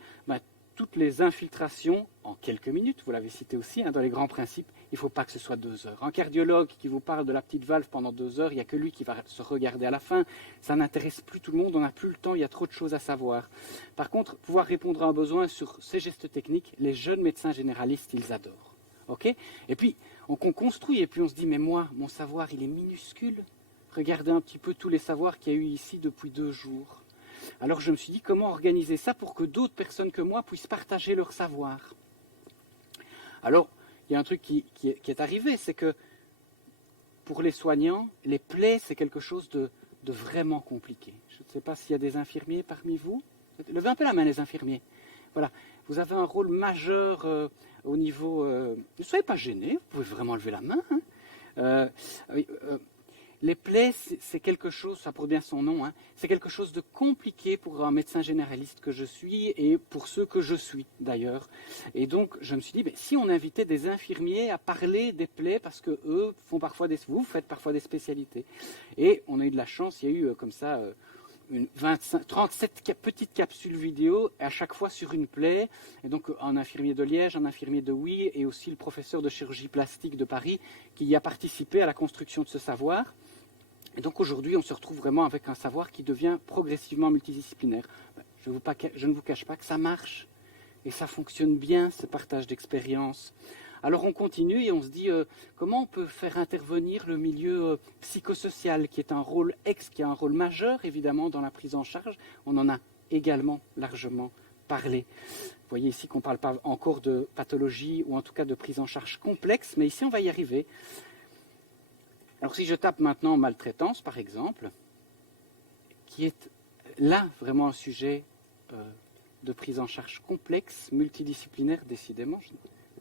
toutes les infiltrations en quelques minutes, vous l'avez cité aussi, dans les grands principes, il ne faut pas que ce soit 2 heures. Un cardiologue qui vous parle de la petite valve pendant 2 heures, il n'y a que lui qui va se regarder à la fin. Ça n'intéresse plus tout le monde, on n'a plus le temps, il y a trop de choses à savoir. Par contre, pouvoir répondre à un besoin sur ces gestes techniques, les jeunes médecins généralistes, ils adorent. Okay, et puis, on construit, et puis on se dit, mais moi, mon savoir, il est minuscule. Regardez un petit peu tous les savoirs qu'il y a eu ici depuis 2 jours. Alors je me suis dit, comment organiser ça pour que d'autres personnes que moi puissent partager leur savoir? Alors, il y a un truc qui est arrivé, c'est que pour les soignants, les plaies, c'est quelque chose de vraiment compliqué. Je ne sais pas s'il y a des infirmiers parmi vous. Levez un peu la main, les infirmiers. Voilà, vous avez un rôle majeur au niveau... ne soyez pas gênés, vous pouvez vraiment lever la main. Les plaies, c'est quelque chose, ça porte bien son nom, c'est quelque chose de compliqué pour un médecin généraliste que je suis et pour ceux que je suis d'ailleurs. Et donc, je me suis dit, si on invitait des infirmiers à parler des plaies, parce que eux font parfois vous faites parfois des spécialités. Et on a eu de la chance, il y a eu comme ça 37 petites capsules vidéo, à chaque fois sur une plaie. Et donc, un infirmier de Liège, un infirmier de Huy et aussi le professeur de chirurgie plastique de Paris qui y a participé à la construction de ce savoir. Et donc aujourd'hui, on se retrouve vraiment avec un savoir qui devient progressivement multidisciplinaire. Je ne vous cache pas que ça marche et ça fonctionne bien, ce partage d'expériences. Alors on continue et on se dit comment on peut faire intervenir le milieu psychosocial qui a un rôle majeur évidemment dans la prise en charge. On en a également largement parlé. Vous voyez ici qu'on ne parle pas encore de pathologie ou en tout cas de prise en charge complexe, mais ici on va y arriver. Alors si je tape maintenant maltraitance, par exemple, qui est là vraiment un sujet de prise en charge complexe, multidisciplinaire, décidément.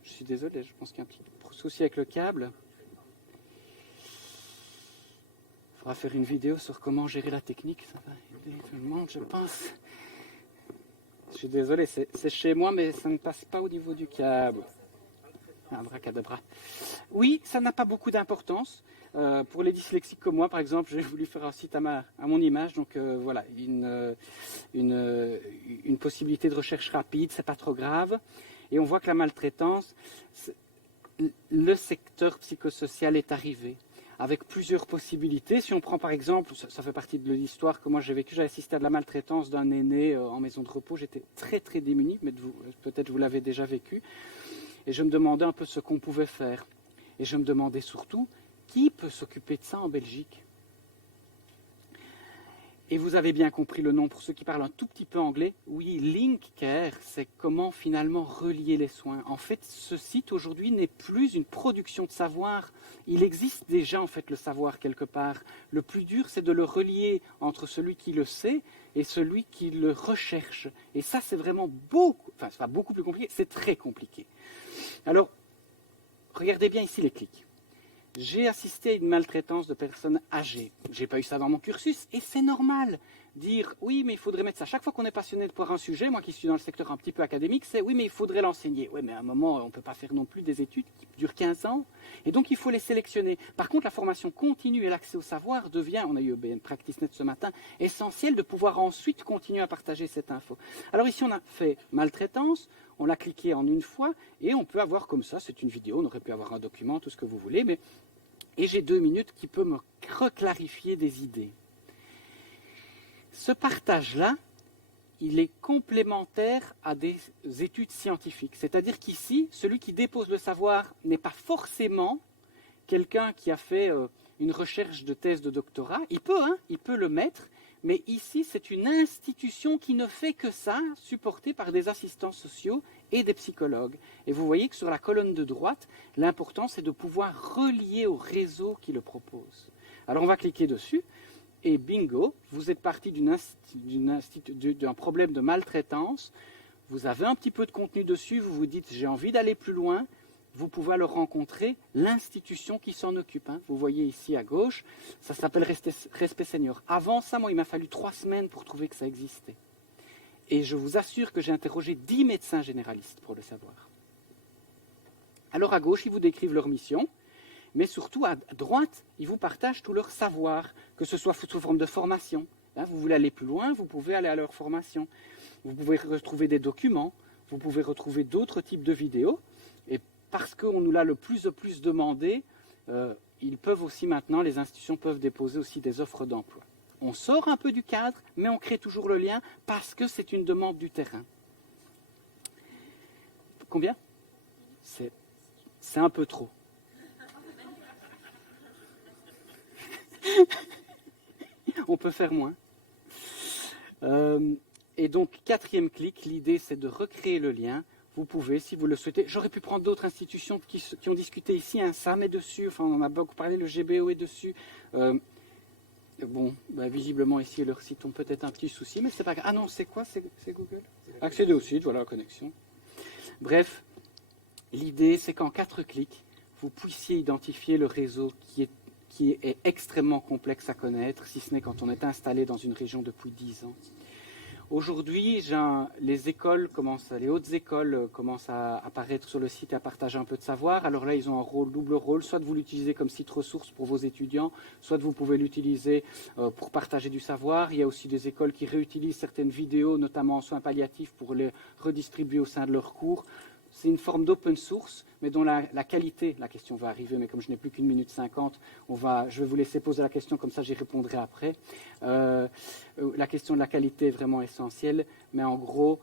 Je suis désolé, je pense qu'il y a un petit souci avec le câble. Il faudra faire une vidéo sur comment gérer la technique, ça va aider tout le monde, je pense. Je suis désolé, c'est chez moi, mais ça ne passe pas au niveau du câble. Abracadabra. Oui, ça n'a pas beaucoup d'importance. Pour les dyslexiques comme moi, par exemple, j'ai voulu faire un site à mon image, donc voilà, une possibilité de recherche rapide, c'est pas trop grave. Et on voit que la maltraitance, le secteur psychosocial est arrivé, avec plusieurs possibilités. Si on prend par exemple, ça fait partie de l'histoire que moi j'ai vécue, j'ai assisté à de la maltraitance d'un aîné en maison de repos, j'étais très très démuni, mais peut-être vous l'avez déjà vécu. Et je me demandais un peu ce qu'on pouvait faire. Et je me demandais surtout, qui peut s'occuper de ça en Belgique? Et vous avez bien compris le nom, pour ceux qui parlent un tout petit peu anglais. Oui, Link Care, c'est comment finalement relier les soins. En fait, ce site aujourd'hui n'est plus une production de savoir. Il existe déjà en fait le savoir quelque part. Le plus dur, c'est de le relier entre celui qui le sait et celui qui le recherche. Et ça, c'est vraiment c'est pas beaucoup plus compliqué, c'est très compliqué. Alors, regardez bien ici les clics. J'ai assisté à une maltraitance de personnes âgées. Je n'ai pas eu ça dans mon cursus, et c'est normal. Dire, oui, mais il faudrait mettre ça. Chaque fois qu'on est passionné pour un sujet, moi qui suis dans le secteur un petit peu académique, c'est, oui, mais il faudrait l'enseigner. Oui, mais à un moment, on ne peut pas faire non plus des études qui durent 15 ans. Et donc, il faut les sélectionner. Par contre, la formation continue et l'accès au savoir devient, on a eu BN PracticeNet ce matin, essentiel de pouvoir ensuite continuer à partager cette info. Alors ici, on a fait maltraitance, on l'a cliqué en une fois, et on peut avoir comme ça, c'est une vidéo, on aurait pu avoir un document, tout ce que vous voulez, et j'ai 2 minutes qui peut me reclarifier des idées. Ce partage-là, il est complémentaire à des études scientifiques. C'est-à-dire qu'ici, celui qui dépose le savoir n'est pas forcément quelqu'un qui a fait une recherche de thèse de doctorat. Il peut le mettre, mais ici, c'est une institution qui ne fait que ça, supportée par des assistants sociaux et des psychologues. Et vous voyez que sur la colonne de droite, l'important, c'est de pouvoir relier au réseau qui le propose. Alors, on va cliquer dessus. Et bingo, vous êtes parti d'un problème de maltraitance, vous avez un petit peu de contenu dessus, vous vous dites j'ai envie d'aller plus loin, vous pouvez alors rencontrer l'institution qui s'en occupe. Vous voyez ici à gauche, ça s'appelle Respect Senior. Avant ça, moi, il m'a fallu 3 semaines pour trouver que ça existait. Et je vous assure que j'ai interrogé 10 médecins généralistes pour le savoir. Alors à gauche, ils vous décrivent leur mission. Mais surtout, à droite, ils vous partagent tout leur savoir, que ce soit sous forme de formation. Là, vous voulez aller plus loin, vous pouvez aller à leur formation. Vous pouvez retrouver des documents, vous pouvez retrouver d'autres types de vidéos. Et parce qu'on nous l'a le plus demandé, ils peuvent aussi maintenant, les institutions peuvent déposer aussi des offres d'emploi. On sort un peu du cadre, mais on crée toujours le lien parce que c'est une demande du terrain. Combien ? C'est un peu trop. On peut faire moins. Et donc, 4e clic, l'idée c'est de recréer le lien. Vous pouvez, si vous le souhaitez. J'aurais pu prendre d'autres institutions qui ont discuté ici. Un SAM est dessus, enfin, on en a beaucoup parlé, le GBO est dessus. Bon, visiblement ici, leurs sites ont peut-être un petit souci, mais c'est pas grave. Ah non, c'est quoi? C'est Google? Accéder au site, voilà la connexion. Bref, l'idée c'est qu'en 4 clics, vous puissiez identifier le réseau qui est extrêmement complexe à connaître, si ce n'est quand on est installé dans une région depuis 10 ans. Aujourd'hui, les hautes écoles commencent à apparaître sur le site et à partager un peu de savoir. Alors là, ils ont un double rôle. Soit vous l'utilisez comme site ressource pour vos étudiants, soit vous pouvez l'utiliser pour partager du savoir. Il y a aussi des écoles qui réutilisent certaines vidéos, notamment en soins palliatifs, pour les redistribuer au sein de leurs cours. C'est une forme d'open source, mais dont la qualité, la question va arriver, mais comme je n'ai plus qu'1 minute 50, je vais vous laisser poser la question, comme ça j'y répondrai après. La question de la qualité est vraiment essentielle, mais en gros,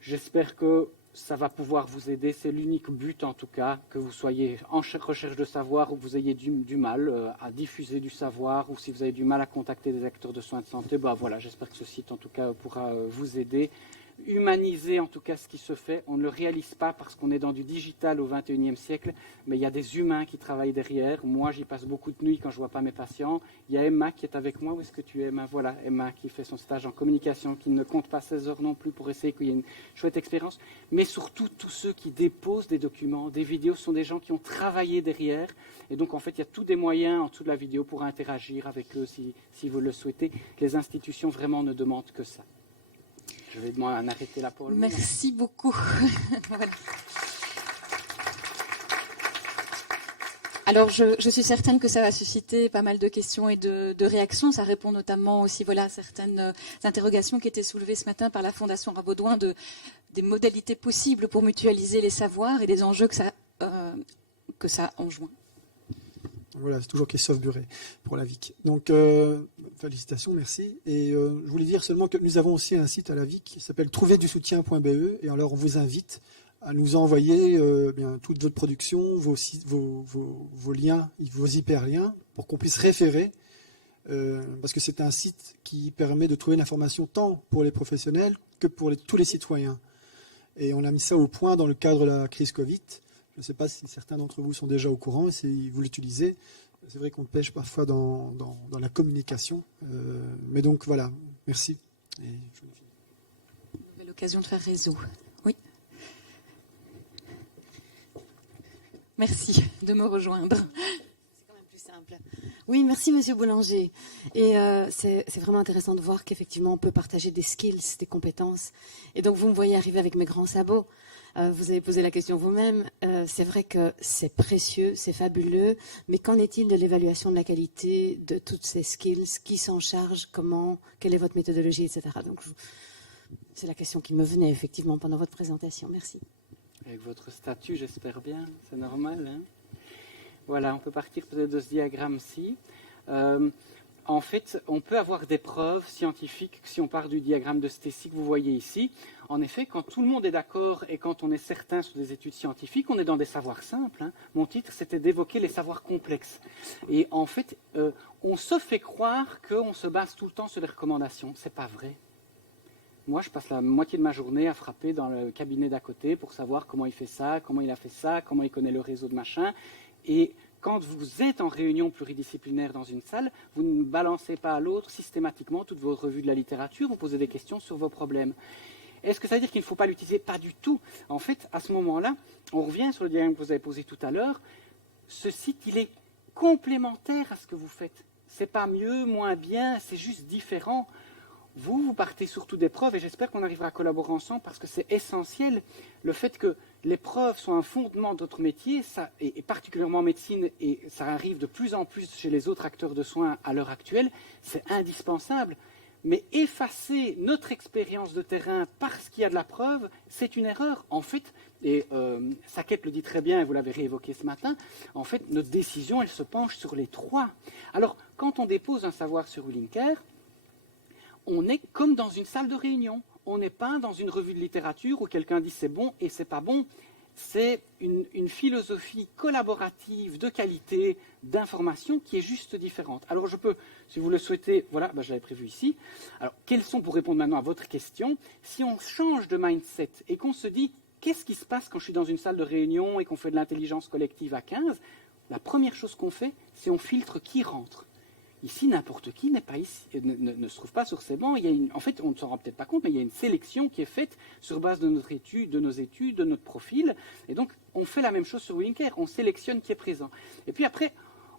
j'espère que ça va pouvoir vous aider. C'est l'unique but, en tout cas, que vous soyez en recherche de savoir ou que vous ayez du mal à diffuser du savoir, ou si vous avez du mal à contacter des acteurs de soins de santé, voilà, j'espère que ce site, en tout cas, pourra vous aider. Humaniser en tout cas ce qui se fait. On ne le réalise pas parce qu'on est dans du digital au XXIe siècle, mais il y a des humains qui travaillent derrière. Moi, j'y passe beaucoup de nuits quand je ne vois pas mes patients. Il y a Emma qui est avec moi. Où est-ce que tu es, Emma? Voilà, Emma qui fait son stage en communication, qui ne compte pas 16 heures non plus pour essayer qu'il y ait une chouette expérience. Mais surtout, tous ceux qui déposent des documents, des vidéos, sont des gens qui ont travaillé derrière. Et donc, en fait, il y a tous des moyens en dessous de la vidéo pour interagir avec eux si vous le souhaitez. Les institutions vraiment ne demandent que ça. Je vais demander à arrêter la parole. Merci beaucoup. Voilà. Alors, je suis certaine que ça va susciter pas mal de questions et de réactions. Ça répond notamment aussi à certaines interrogations qui étaient soulevées ce matin par la Fondation Rabaudouin des modalités possibles pour mutualiser les savoirs et des enjeux que ça enjoint. Voilà, c'est toujours Christophe Buret pour la VIC. Donc, félicitations, merci. Et je voulais dire seulement que nous avons aussi un site à la VIC qui s'appelle trouverdusoutien.be. Et alors, on vous invite à nous envoyer toute votre production, vos liens, vos hyperliens, pour qu'on puisse référer. Parce que c'est un site qui permet de trouver l'information tant pour les professionnels que pour tous les citoyens. Et on a mis ça au point dans le cadre de la crise Covid. Je ne sais pas si certains d'entre vous sont déjà au courant et si vous l'utilisez. C'est vrai qu'on pêche parfois dans la communication. Mais donc voilà, merci. Et Vous avez l'occasion de faire réseau. Oui. Merci de me rejoindre. C'est quand même plus simple. Oui, merci Monsieur Boulanger. Et c'est vraiment intéressant de voir qu'effectivement on peut partager des skills, des compétences. Et donc vous me voyez arriver avec mes grands sabots. Vous avez posé la question vous-même. C'est vrai que c'est précieux, c'est fabuleux, mais qu'en est-il de l'évaluation de la qualité de toutes ces skills? Qui s'en charge? Comment? Quelle est votre méthodologie, etc. Donc, c'est la question qui me venait effectivement pendant votre présentation. Merci. Avec votre statut, j'espère bien. C'est normal. Hein? Voilà, on peut partir peut-être de ce diagramme-ci. En fait, on peut avoir des preuves scientifiques si on part du diagramme de Stacy que vous voyez ici. En effet, quand tout le monde est d'accord et quand on est certain sur des études scientifiques, on est dans des savoirs simples. Hein. Mon titre, c'était d'évoquer les savoirs complexes. Et en fait, on se fait croire qu'on se base tout le temps sur les recommandations. Ce n'est pas vrai. Moi, je passe la moitié de ma journée à frapper dans le cabinet d'à côté pour savoir comment il fait ça, comment il a fait ça, comment il connaît le réseau de machin. Et quand vous êtes en réunion pluridisciplinaire dans une salle, vous ne balancez pas à l'autre systématiquement toutes vos revues de la littérature, vous posez des questions sur vos problèmes. Est-ce que ça veut dire qu'il ne faut pas l'utiliser? Pas du tout. En fait, à ce moment-là, on revient sur le diagramme que vous avez posé tout à l'heure. Ce site, il est complémentaire à ce que vous faites. Ce n'est pas mieux, moins bien, c'est juste différent. vous partez surtout des preuves et j'espère qu'on arrivera à collaborer ensemble parce que c'est essentiel. Le fait que les preuves sont un fondement de notre métier, ça, et particulièrement en médecine, et ça arrive de plus en plus chez les autres acteurs de soins à l'heure actuelle, c'est indispensable. Mais effacer notre expérience de terrain parce qu'il y a de la preuve, c'est une erreur. En fait, et Sackett le dit très bien, et vous l'avez réévoqué ce matin, en fait, notre décision, elle se penche sur les trois. Alors, quand on dépose un savoir sur WillingCare, on est comme dans une salle de réunion. On n'est pas dans une revue de littérature où quelqu'un dit c'est bon et c'est pas bon. C'est une philosophie collaborative de qualité, d'information qui est juste différente. Alors je peux, si vous le souhaitez, voilà, je l'avais prévu ici. Alors quels sont, pour répondre maintenant à votre question, si on change de mindset et qu'on se dit qu'est-ce qui se passe quand je suis dans une salle de réunion et qu'on fait de l'intelligence collective à 15, la première chose qu'on fait, c'est on filtre qui rentre. Ici, n'importe qui n'est pas ici, ne se trouve pas sur ces bancs. En fait, on ne s'en rend peut-être pas compte, mais il y a une sélection qui est faite sur base de nos études, de notre profil. Et donc, on fait la même chose sur WillingCare. On sélectionne qui est présent. Et puis après,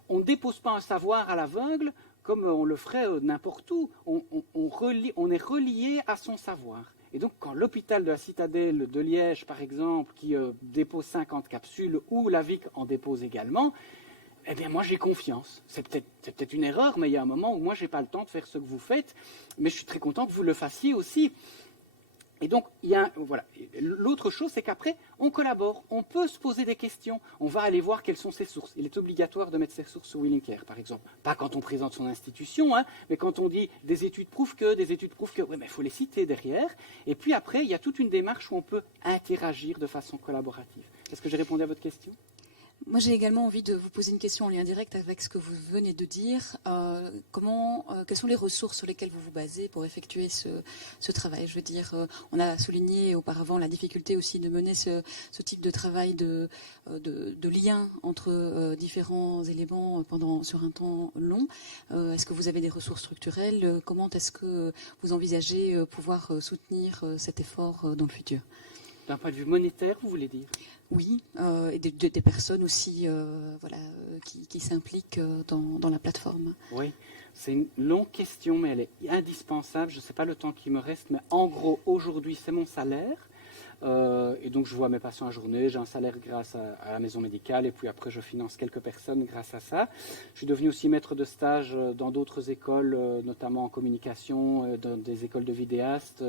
on ne dépose pas un savoir à l'aveugle comme on le ferait n'importe où. On est relié à son savoir. Et donc, quand l'hôpital de la Citadelle de Liège, par exemple, qui dépose 50 capsules, ou la Vic en dépose également, eh bien, moi, j'ai confiance. C'est peut-être une erreur, mais il y a un moment où moi, je n'ai pas le temps de faire ce que vous faites, mais je suis très content que vous le fassiez aussi. Et donc, voilà. L'autre chose, c'est qu'après, on collabore. On peut se poser des questions. On va aller voir quelles sont ses sources. Il est obligatoire de mettre ses sources sur WillingCare, par exemple. Pas quand on présente son institution, mais quand on dit des études prouvent que, oui, mais il faut les citer derrière. Et puis après, il y a toute une démarche où on peut interagir de façon collaborative. Est-ce que j'ai répondu à votre question ? Moi, j'ai également envie de vous poser une question en lien direct avec ce que vous venez de dire. Quelles sont les ressources sur lesquelles vous vous basez pour effectuer ce travail ? Je veux dire, on a souligné auparavant la difficulté aussi de mener ce type de travail de lien entre différents éléments sur un temps long. Est-ce que vous avez des ressources structurelles ? Comment est-ce que vous envisagez pouvoir soutenir cet effort dans le futur ? D'un point de vue monétaire, vous voulez dire ? Oui, et des personnes aussi qui s'impliquent dans la plateforme. Oui, c'est une longue question, mais elle est indispensable. Je ne sais pas le temps qui me reste, mais en gros, aujourd'hui, c'est mon salaire. Et donc, je vois mes patients à journée. J'ai un salaire grâce à la maison médicale. Et puis après, je finance quelques personnes grâce à ça. Je suis devenu aussi maître de stage dans d'autres écoles, notamment en communication, dans des écoles de vidéastes.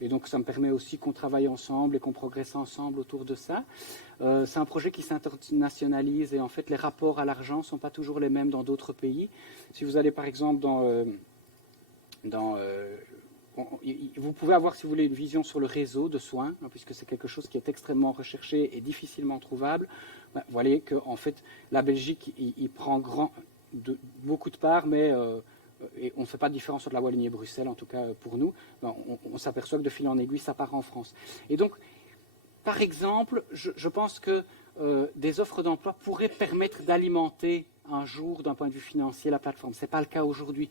Et donc, ça me permet aussi qu'on travaille ensemble et qu'on progresse ensemble autour de ça. C'est un projet qui s'internationalise et en fait, les rapports à l'argent ne sont pas toujours les mêmes dans d'autres pays. Si vous allez par exemple vous pouvez avoir, si vous voulez, une vision sur le réseau de soins, puisque c'est quelque chose qui est extrêmement recherché et difficilement trouvable. Vous voyez qu'en fait, la Belgique, il prend beaucoup de parts, mais et on ne fait pas de différence entre la Wallonie et Bruxelles, en tout cas pour nous. On s'aperçoit que de fil en aiguille, ça part en France. Et donc, par exemple, je pense que des offres d'emploi pourraient permettre d'alimenter un jour, d'un point de vue financier, la plateforme. Ce n'est pas le cas aujourd'hui.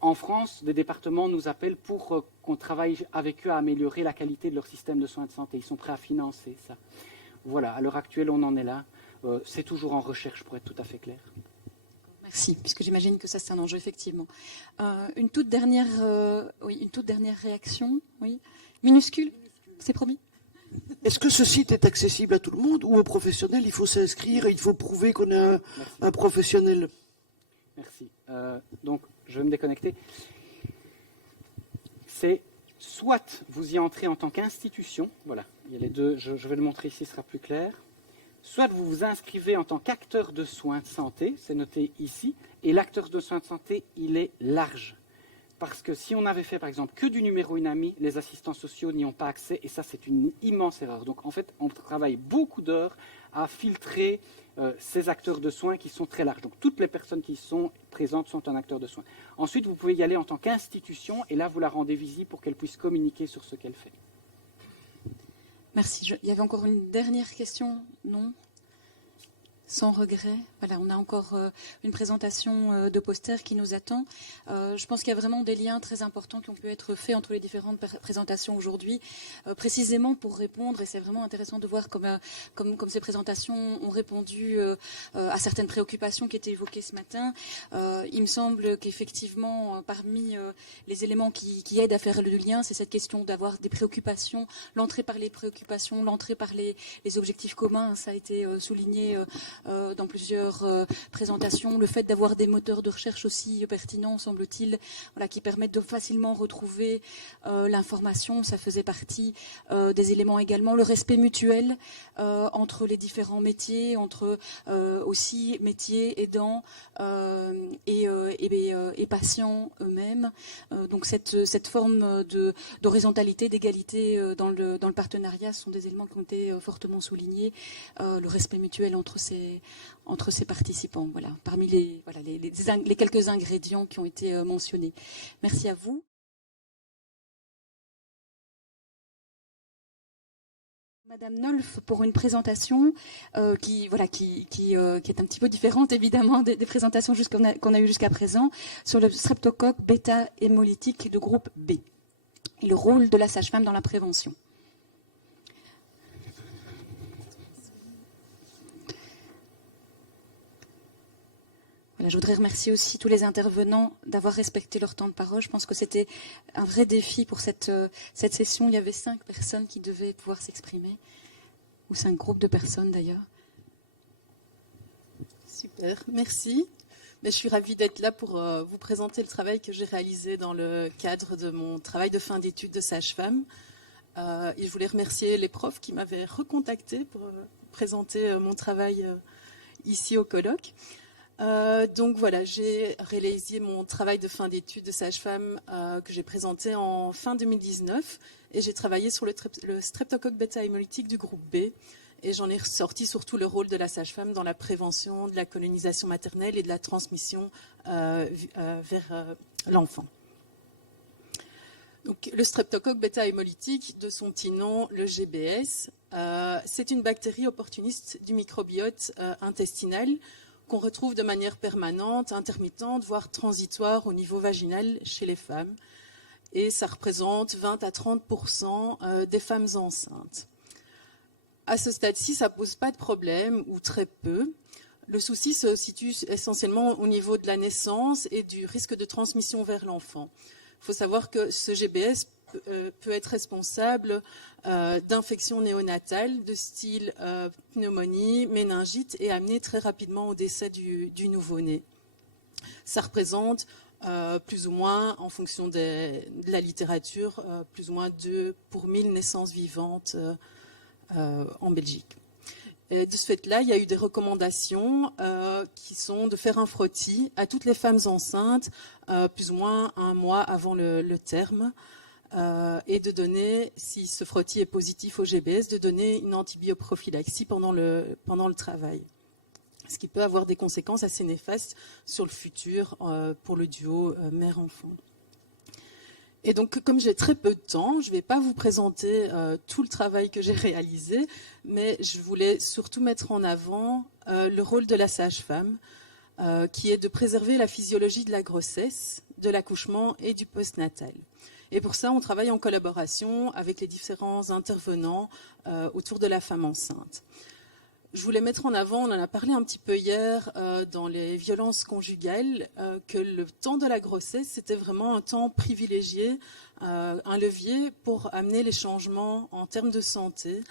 En France, des départements nous appellent pour qu'on travaille avec eux à améliorer la qualité de leur système de soins de santé. Ils sont prêts à financer ça. Voilà, à l'heure actuelle, on en est là. C'est toujours en recherche, pour être tout à fait clair. Merci, puisque j'imagine que ça, c'est un enjeu, effectivement. Une toute dernière réaction, oui. Minuscule, c'est promis. Est-ce que ce site est accessible à tout le monde ou aux professionnels? Il faut s'inscrire et il faut prouver qu'on est un professionnel. Merci. Donc, je vais me déconnecter. C'est soit vous y entrez en tant qu'institution, voilà, il y a les deux, je vais le montrer ici, ce sera plus clair. Soit vous vous inscrivez en tant qu'acteur de soins de santé, c'est noté ici, et l'acteur de soins de santé, il est large. Parce que si on avait fait, par exemple, que du numéro UNAMI, les assistants sociaux n'y ont pas accès, et ça, c'est une immense erreur. Donc, en fait, on travaille beaucoup d'heures à filtrer ces acteurs de soins qui sont très larges. Donc, toutes les personnes qui sont présentes sont un acteur de soins. Ensuite, vous pouvez y aller en tant qu'institution, et là, vous la rendez visible pour qu'elle puisse communiquer sur ce qu'elle fait. Merci. Il y avait encore une dernière question? Non? Sans regret. Voilà, on a encore une présentation de poster qui nous attend. Je pense qu'il y a vraiment des liens très importants qui ont pu être faits entre les différentes présentations aujourd'hui, précisément pour répondre, et c'est vraiment intéressant de voir comme ces présentations ont répondu à certaines préoccupations qui étaient évoquées ce matin. Il me semble qu'effectivement, parmi les éléments qui aident à faire le lien, c'est cette question d'avoir des préoccupations, l'entrée par les préoccupations, l'entrée par les objectifs communs, ça a été souligné dans plusieurs présentations, le fait d'avoir des moteurs de recherche aussi pertinents, semble-t-il, voilà, qui permettent de facilement retrouver l'information, ça faisait partie des éléments également, le respect mutuel entre les différents métiers, entre aussi métiers, aidants et patients eux-mêmes. Donc cette forme d'horizontalité, d'égalité dans le partenariat sont des éléments qui ont été fortement soulignés, le respect mutuel entre ces participants, voilà, parmi les quelques ingrédients qui ont été mentionnés. Merci à vous. Madame Nolf pour une présentation qui est un petit peu différente évidemment des présentations qu'on a eues jusqu'à présent sur le streptocoque bêta-hémolytique de groupe B et le rôle de la sage-femme dans la prévention. Voilà, je voudrais remercier aussi tous les intervenants d'avoir respecté leur temps de parole. Je pense que c'était un vrai défi pour cette session. Il y avait 5 personnes qui devaient pouvoir s'exprimer, ou 5 groupes de personnes d'ailleurs. Super, merci. Mais je suis ravie d'être là pour vous présenter le travail que j'ai réalisé dans le cadre de mon travail de fin d'études de sage-femme. Et je voulais remercier les profs qui m'avaient recontacté pour présenter mon travail ici au colloque. Donc voilà, j'ai réalisé mon travail de fin d'études de sage-femme que j'ai présenté en fin 2019 et j'ai travaillé sur le streptocoque bêta-hémolytique du groupe B et j'en ai ressorti surtout le rôle de la sage-femme dans la prévention de la colonisation maternelle et de la transmission vers l'enfant. Donc, le streptocoque bêta-hémolytique, de son petit nom, le GBS, c'est une bactérie opportuniste du microbiote intestinal qu'on retrouve de manière permanente, intermittente, voire transitoire au niveau vaginal chez les femmes. Et ça représente 20 à 30% des femmes enceintes. À ce stade-ci, ça ne pose pas de problème, ou très peu. Le souci se situe essentiellement au niveau de la naissance et du risque de transmission vers l'enfant. Il faut savoir que ce GBS peut être responsable d'infections néonatales de style pneumonie, méningite et amener très rapidement au décès du nouveau-né. Ça représente plus ou moins, en fonction de la littérature, plus ou moins 2 pour 1000 naissances vivantes en Belgique. Et de ce fait-là, il y a eu des recommandations qui sont de faire un frottis à toutes les femmes enceintes plus ou moins 1 mois avant le terme et de donner, si ce frottis est positif au GBS, de donner une antibioprophylaxie pendant le travail. Ce qui peut avoir des conséquences assez néfastes sur le futur pour le duo mère-enfant. Et donc, comme j'ai très peu de temps, je ne vais pas vous présenter tout le travail que j'ai réalisé, mais je voulais surtout mettre en avant le rôle de la sage-femme, qui est de préserver la physiologie de la grossesse, de l'accouchement et du postnatal. Et pour ça, on travaille en collaboration avec les différents intervenants autour de la femme enceinte. Je voulais mettre en avant, on en a parlé un petit peu hier dans les violences conjugales, que le temps de la grossesse, c'était vraiment un temps privilégié, un levier pour amener les changements en termes de santé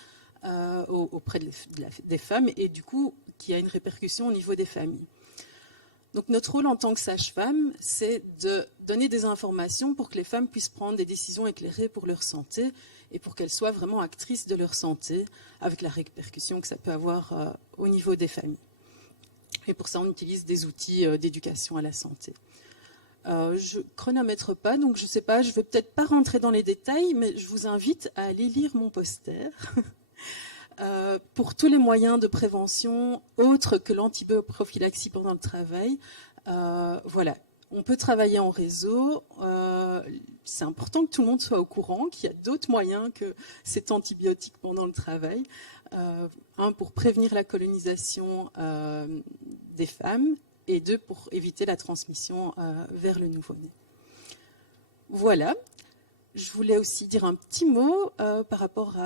auprès des femmes et du coup, qui a une répercussion au niveau des familles. Donc notre rôle en tant que sage-femme, c'est de donner des informations pour que les femmes puissent prendre des décisions éclairées pour leur santé et pour qu'elles soient vraiment actrices de leur santé, avec la répercussion que ça peut avoir au niveau des familles. Et pour ça, on utilise des outils d'éducation à la santé. Je ne chronomètre pas, donc je ne sais pas, je ne vais peut-être pas rentrer dans les détails, mais je vous invite à aller lire mon poster. Pour tous les moyens de prévention autres que l'antibioprophylaxie pendant le travail, voilà. On peut travailler en réseau. C'est important que tout le monde soit au courant qu'il y a d'autres moyens que cet antibiotique pendant le travail. Un, pour prévenir la colonisation des femmes, et deux, pour éviter la transmission vers le nouveau-né. Voilà. Je voulais aussi dire un petit mot par rapport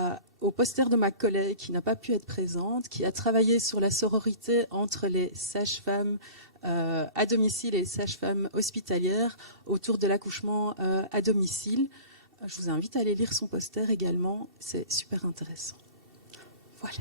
au poster de ma collègue qui n'a pas pu être présente, qui a travaillé sur la sororité entre les sages-femmes à domicile et les sages-femmes hospitalières autour de l'accouchement à domicile. Je vous invite à aller lire son poster également, c'est super intéressant. Voilà.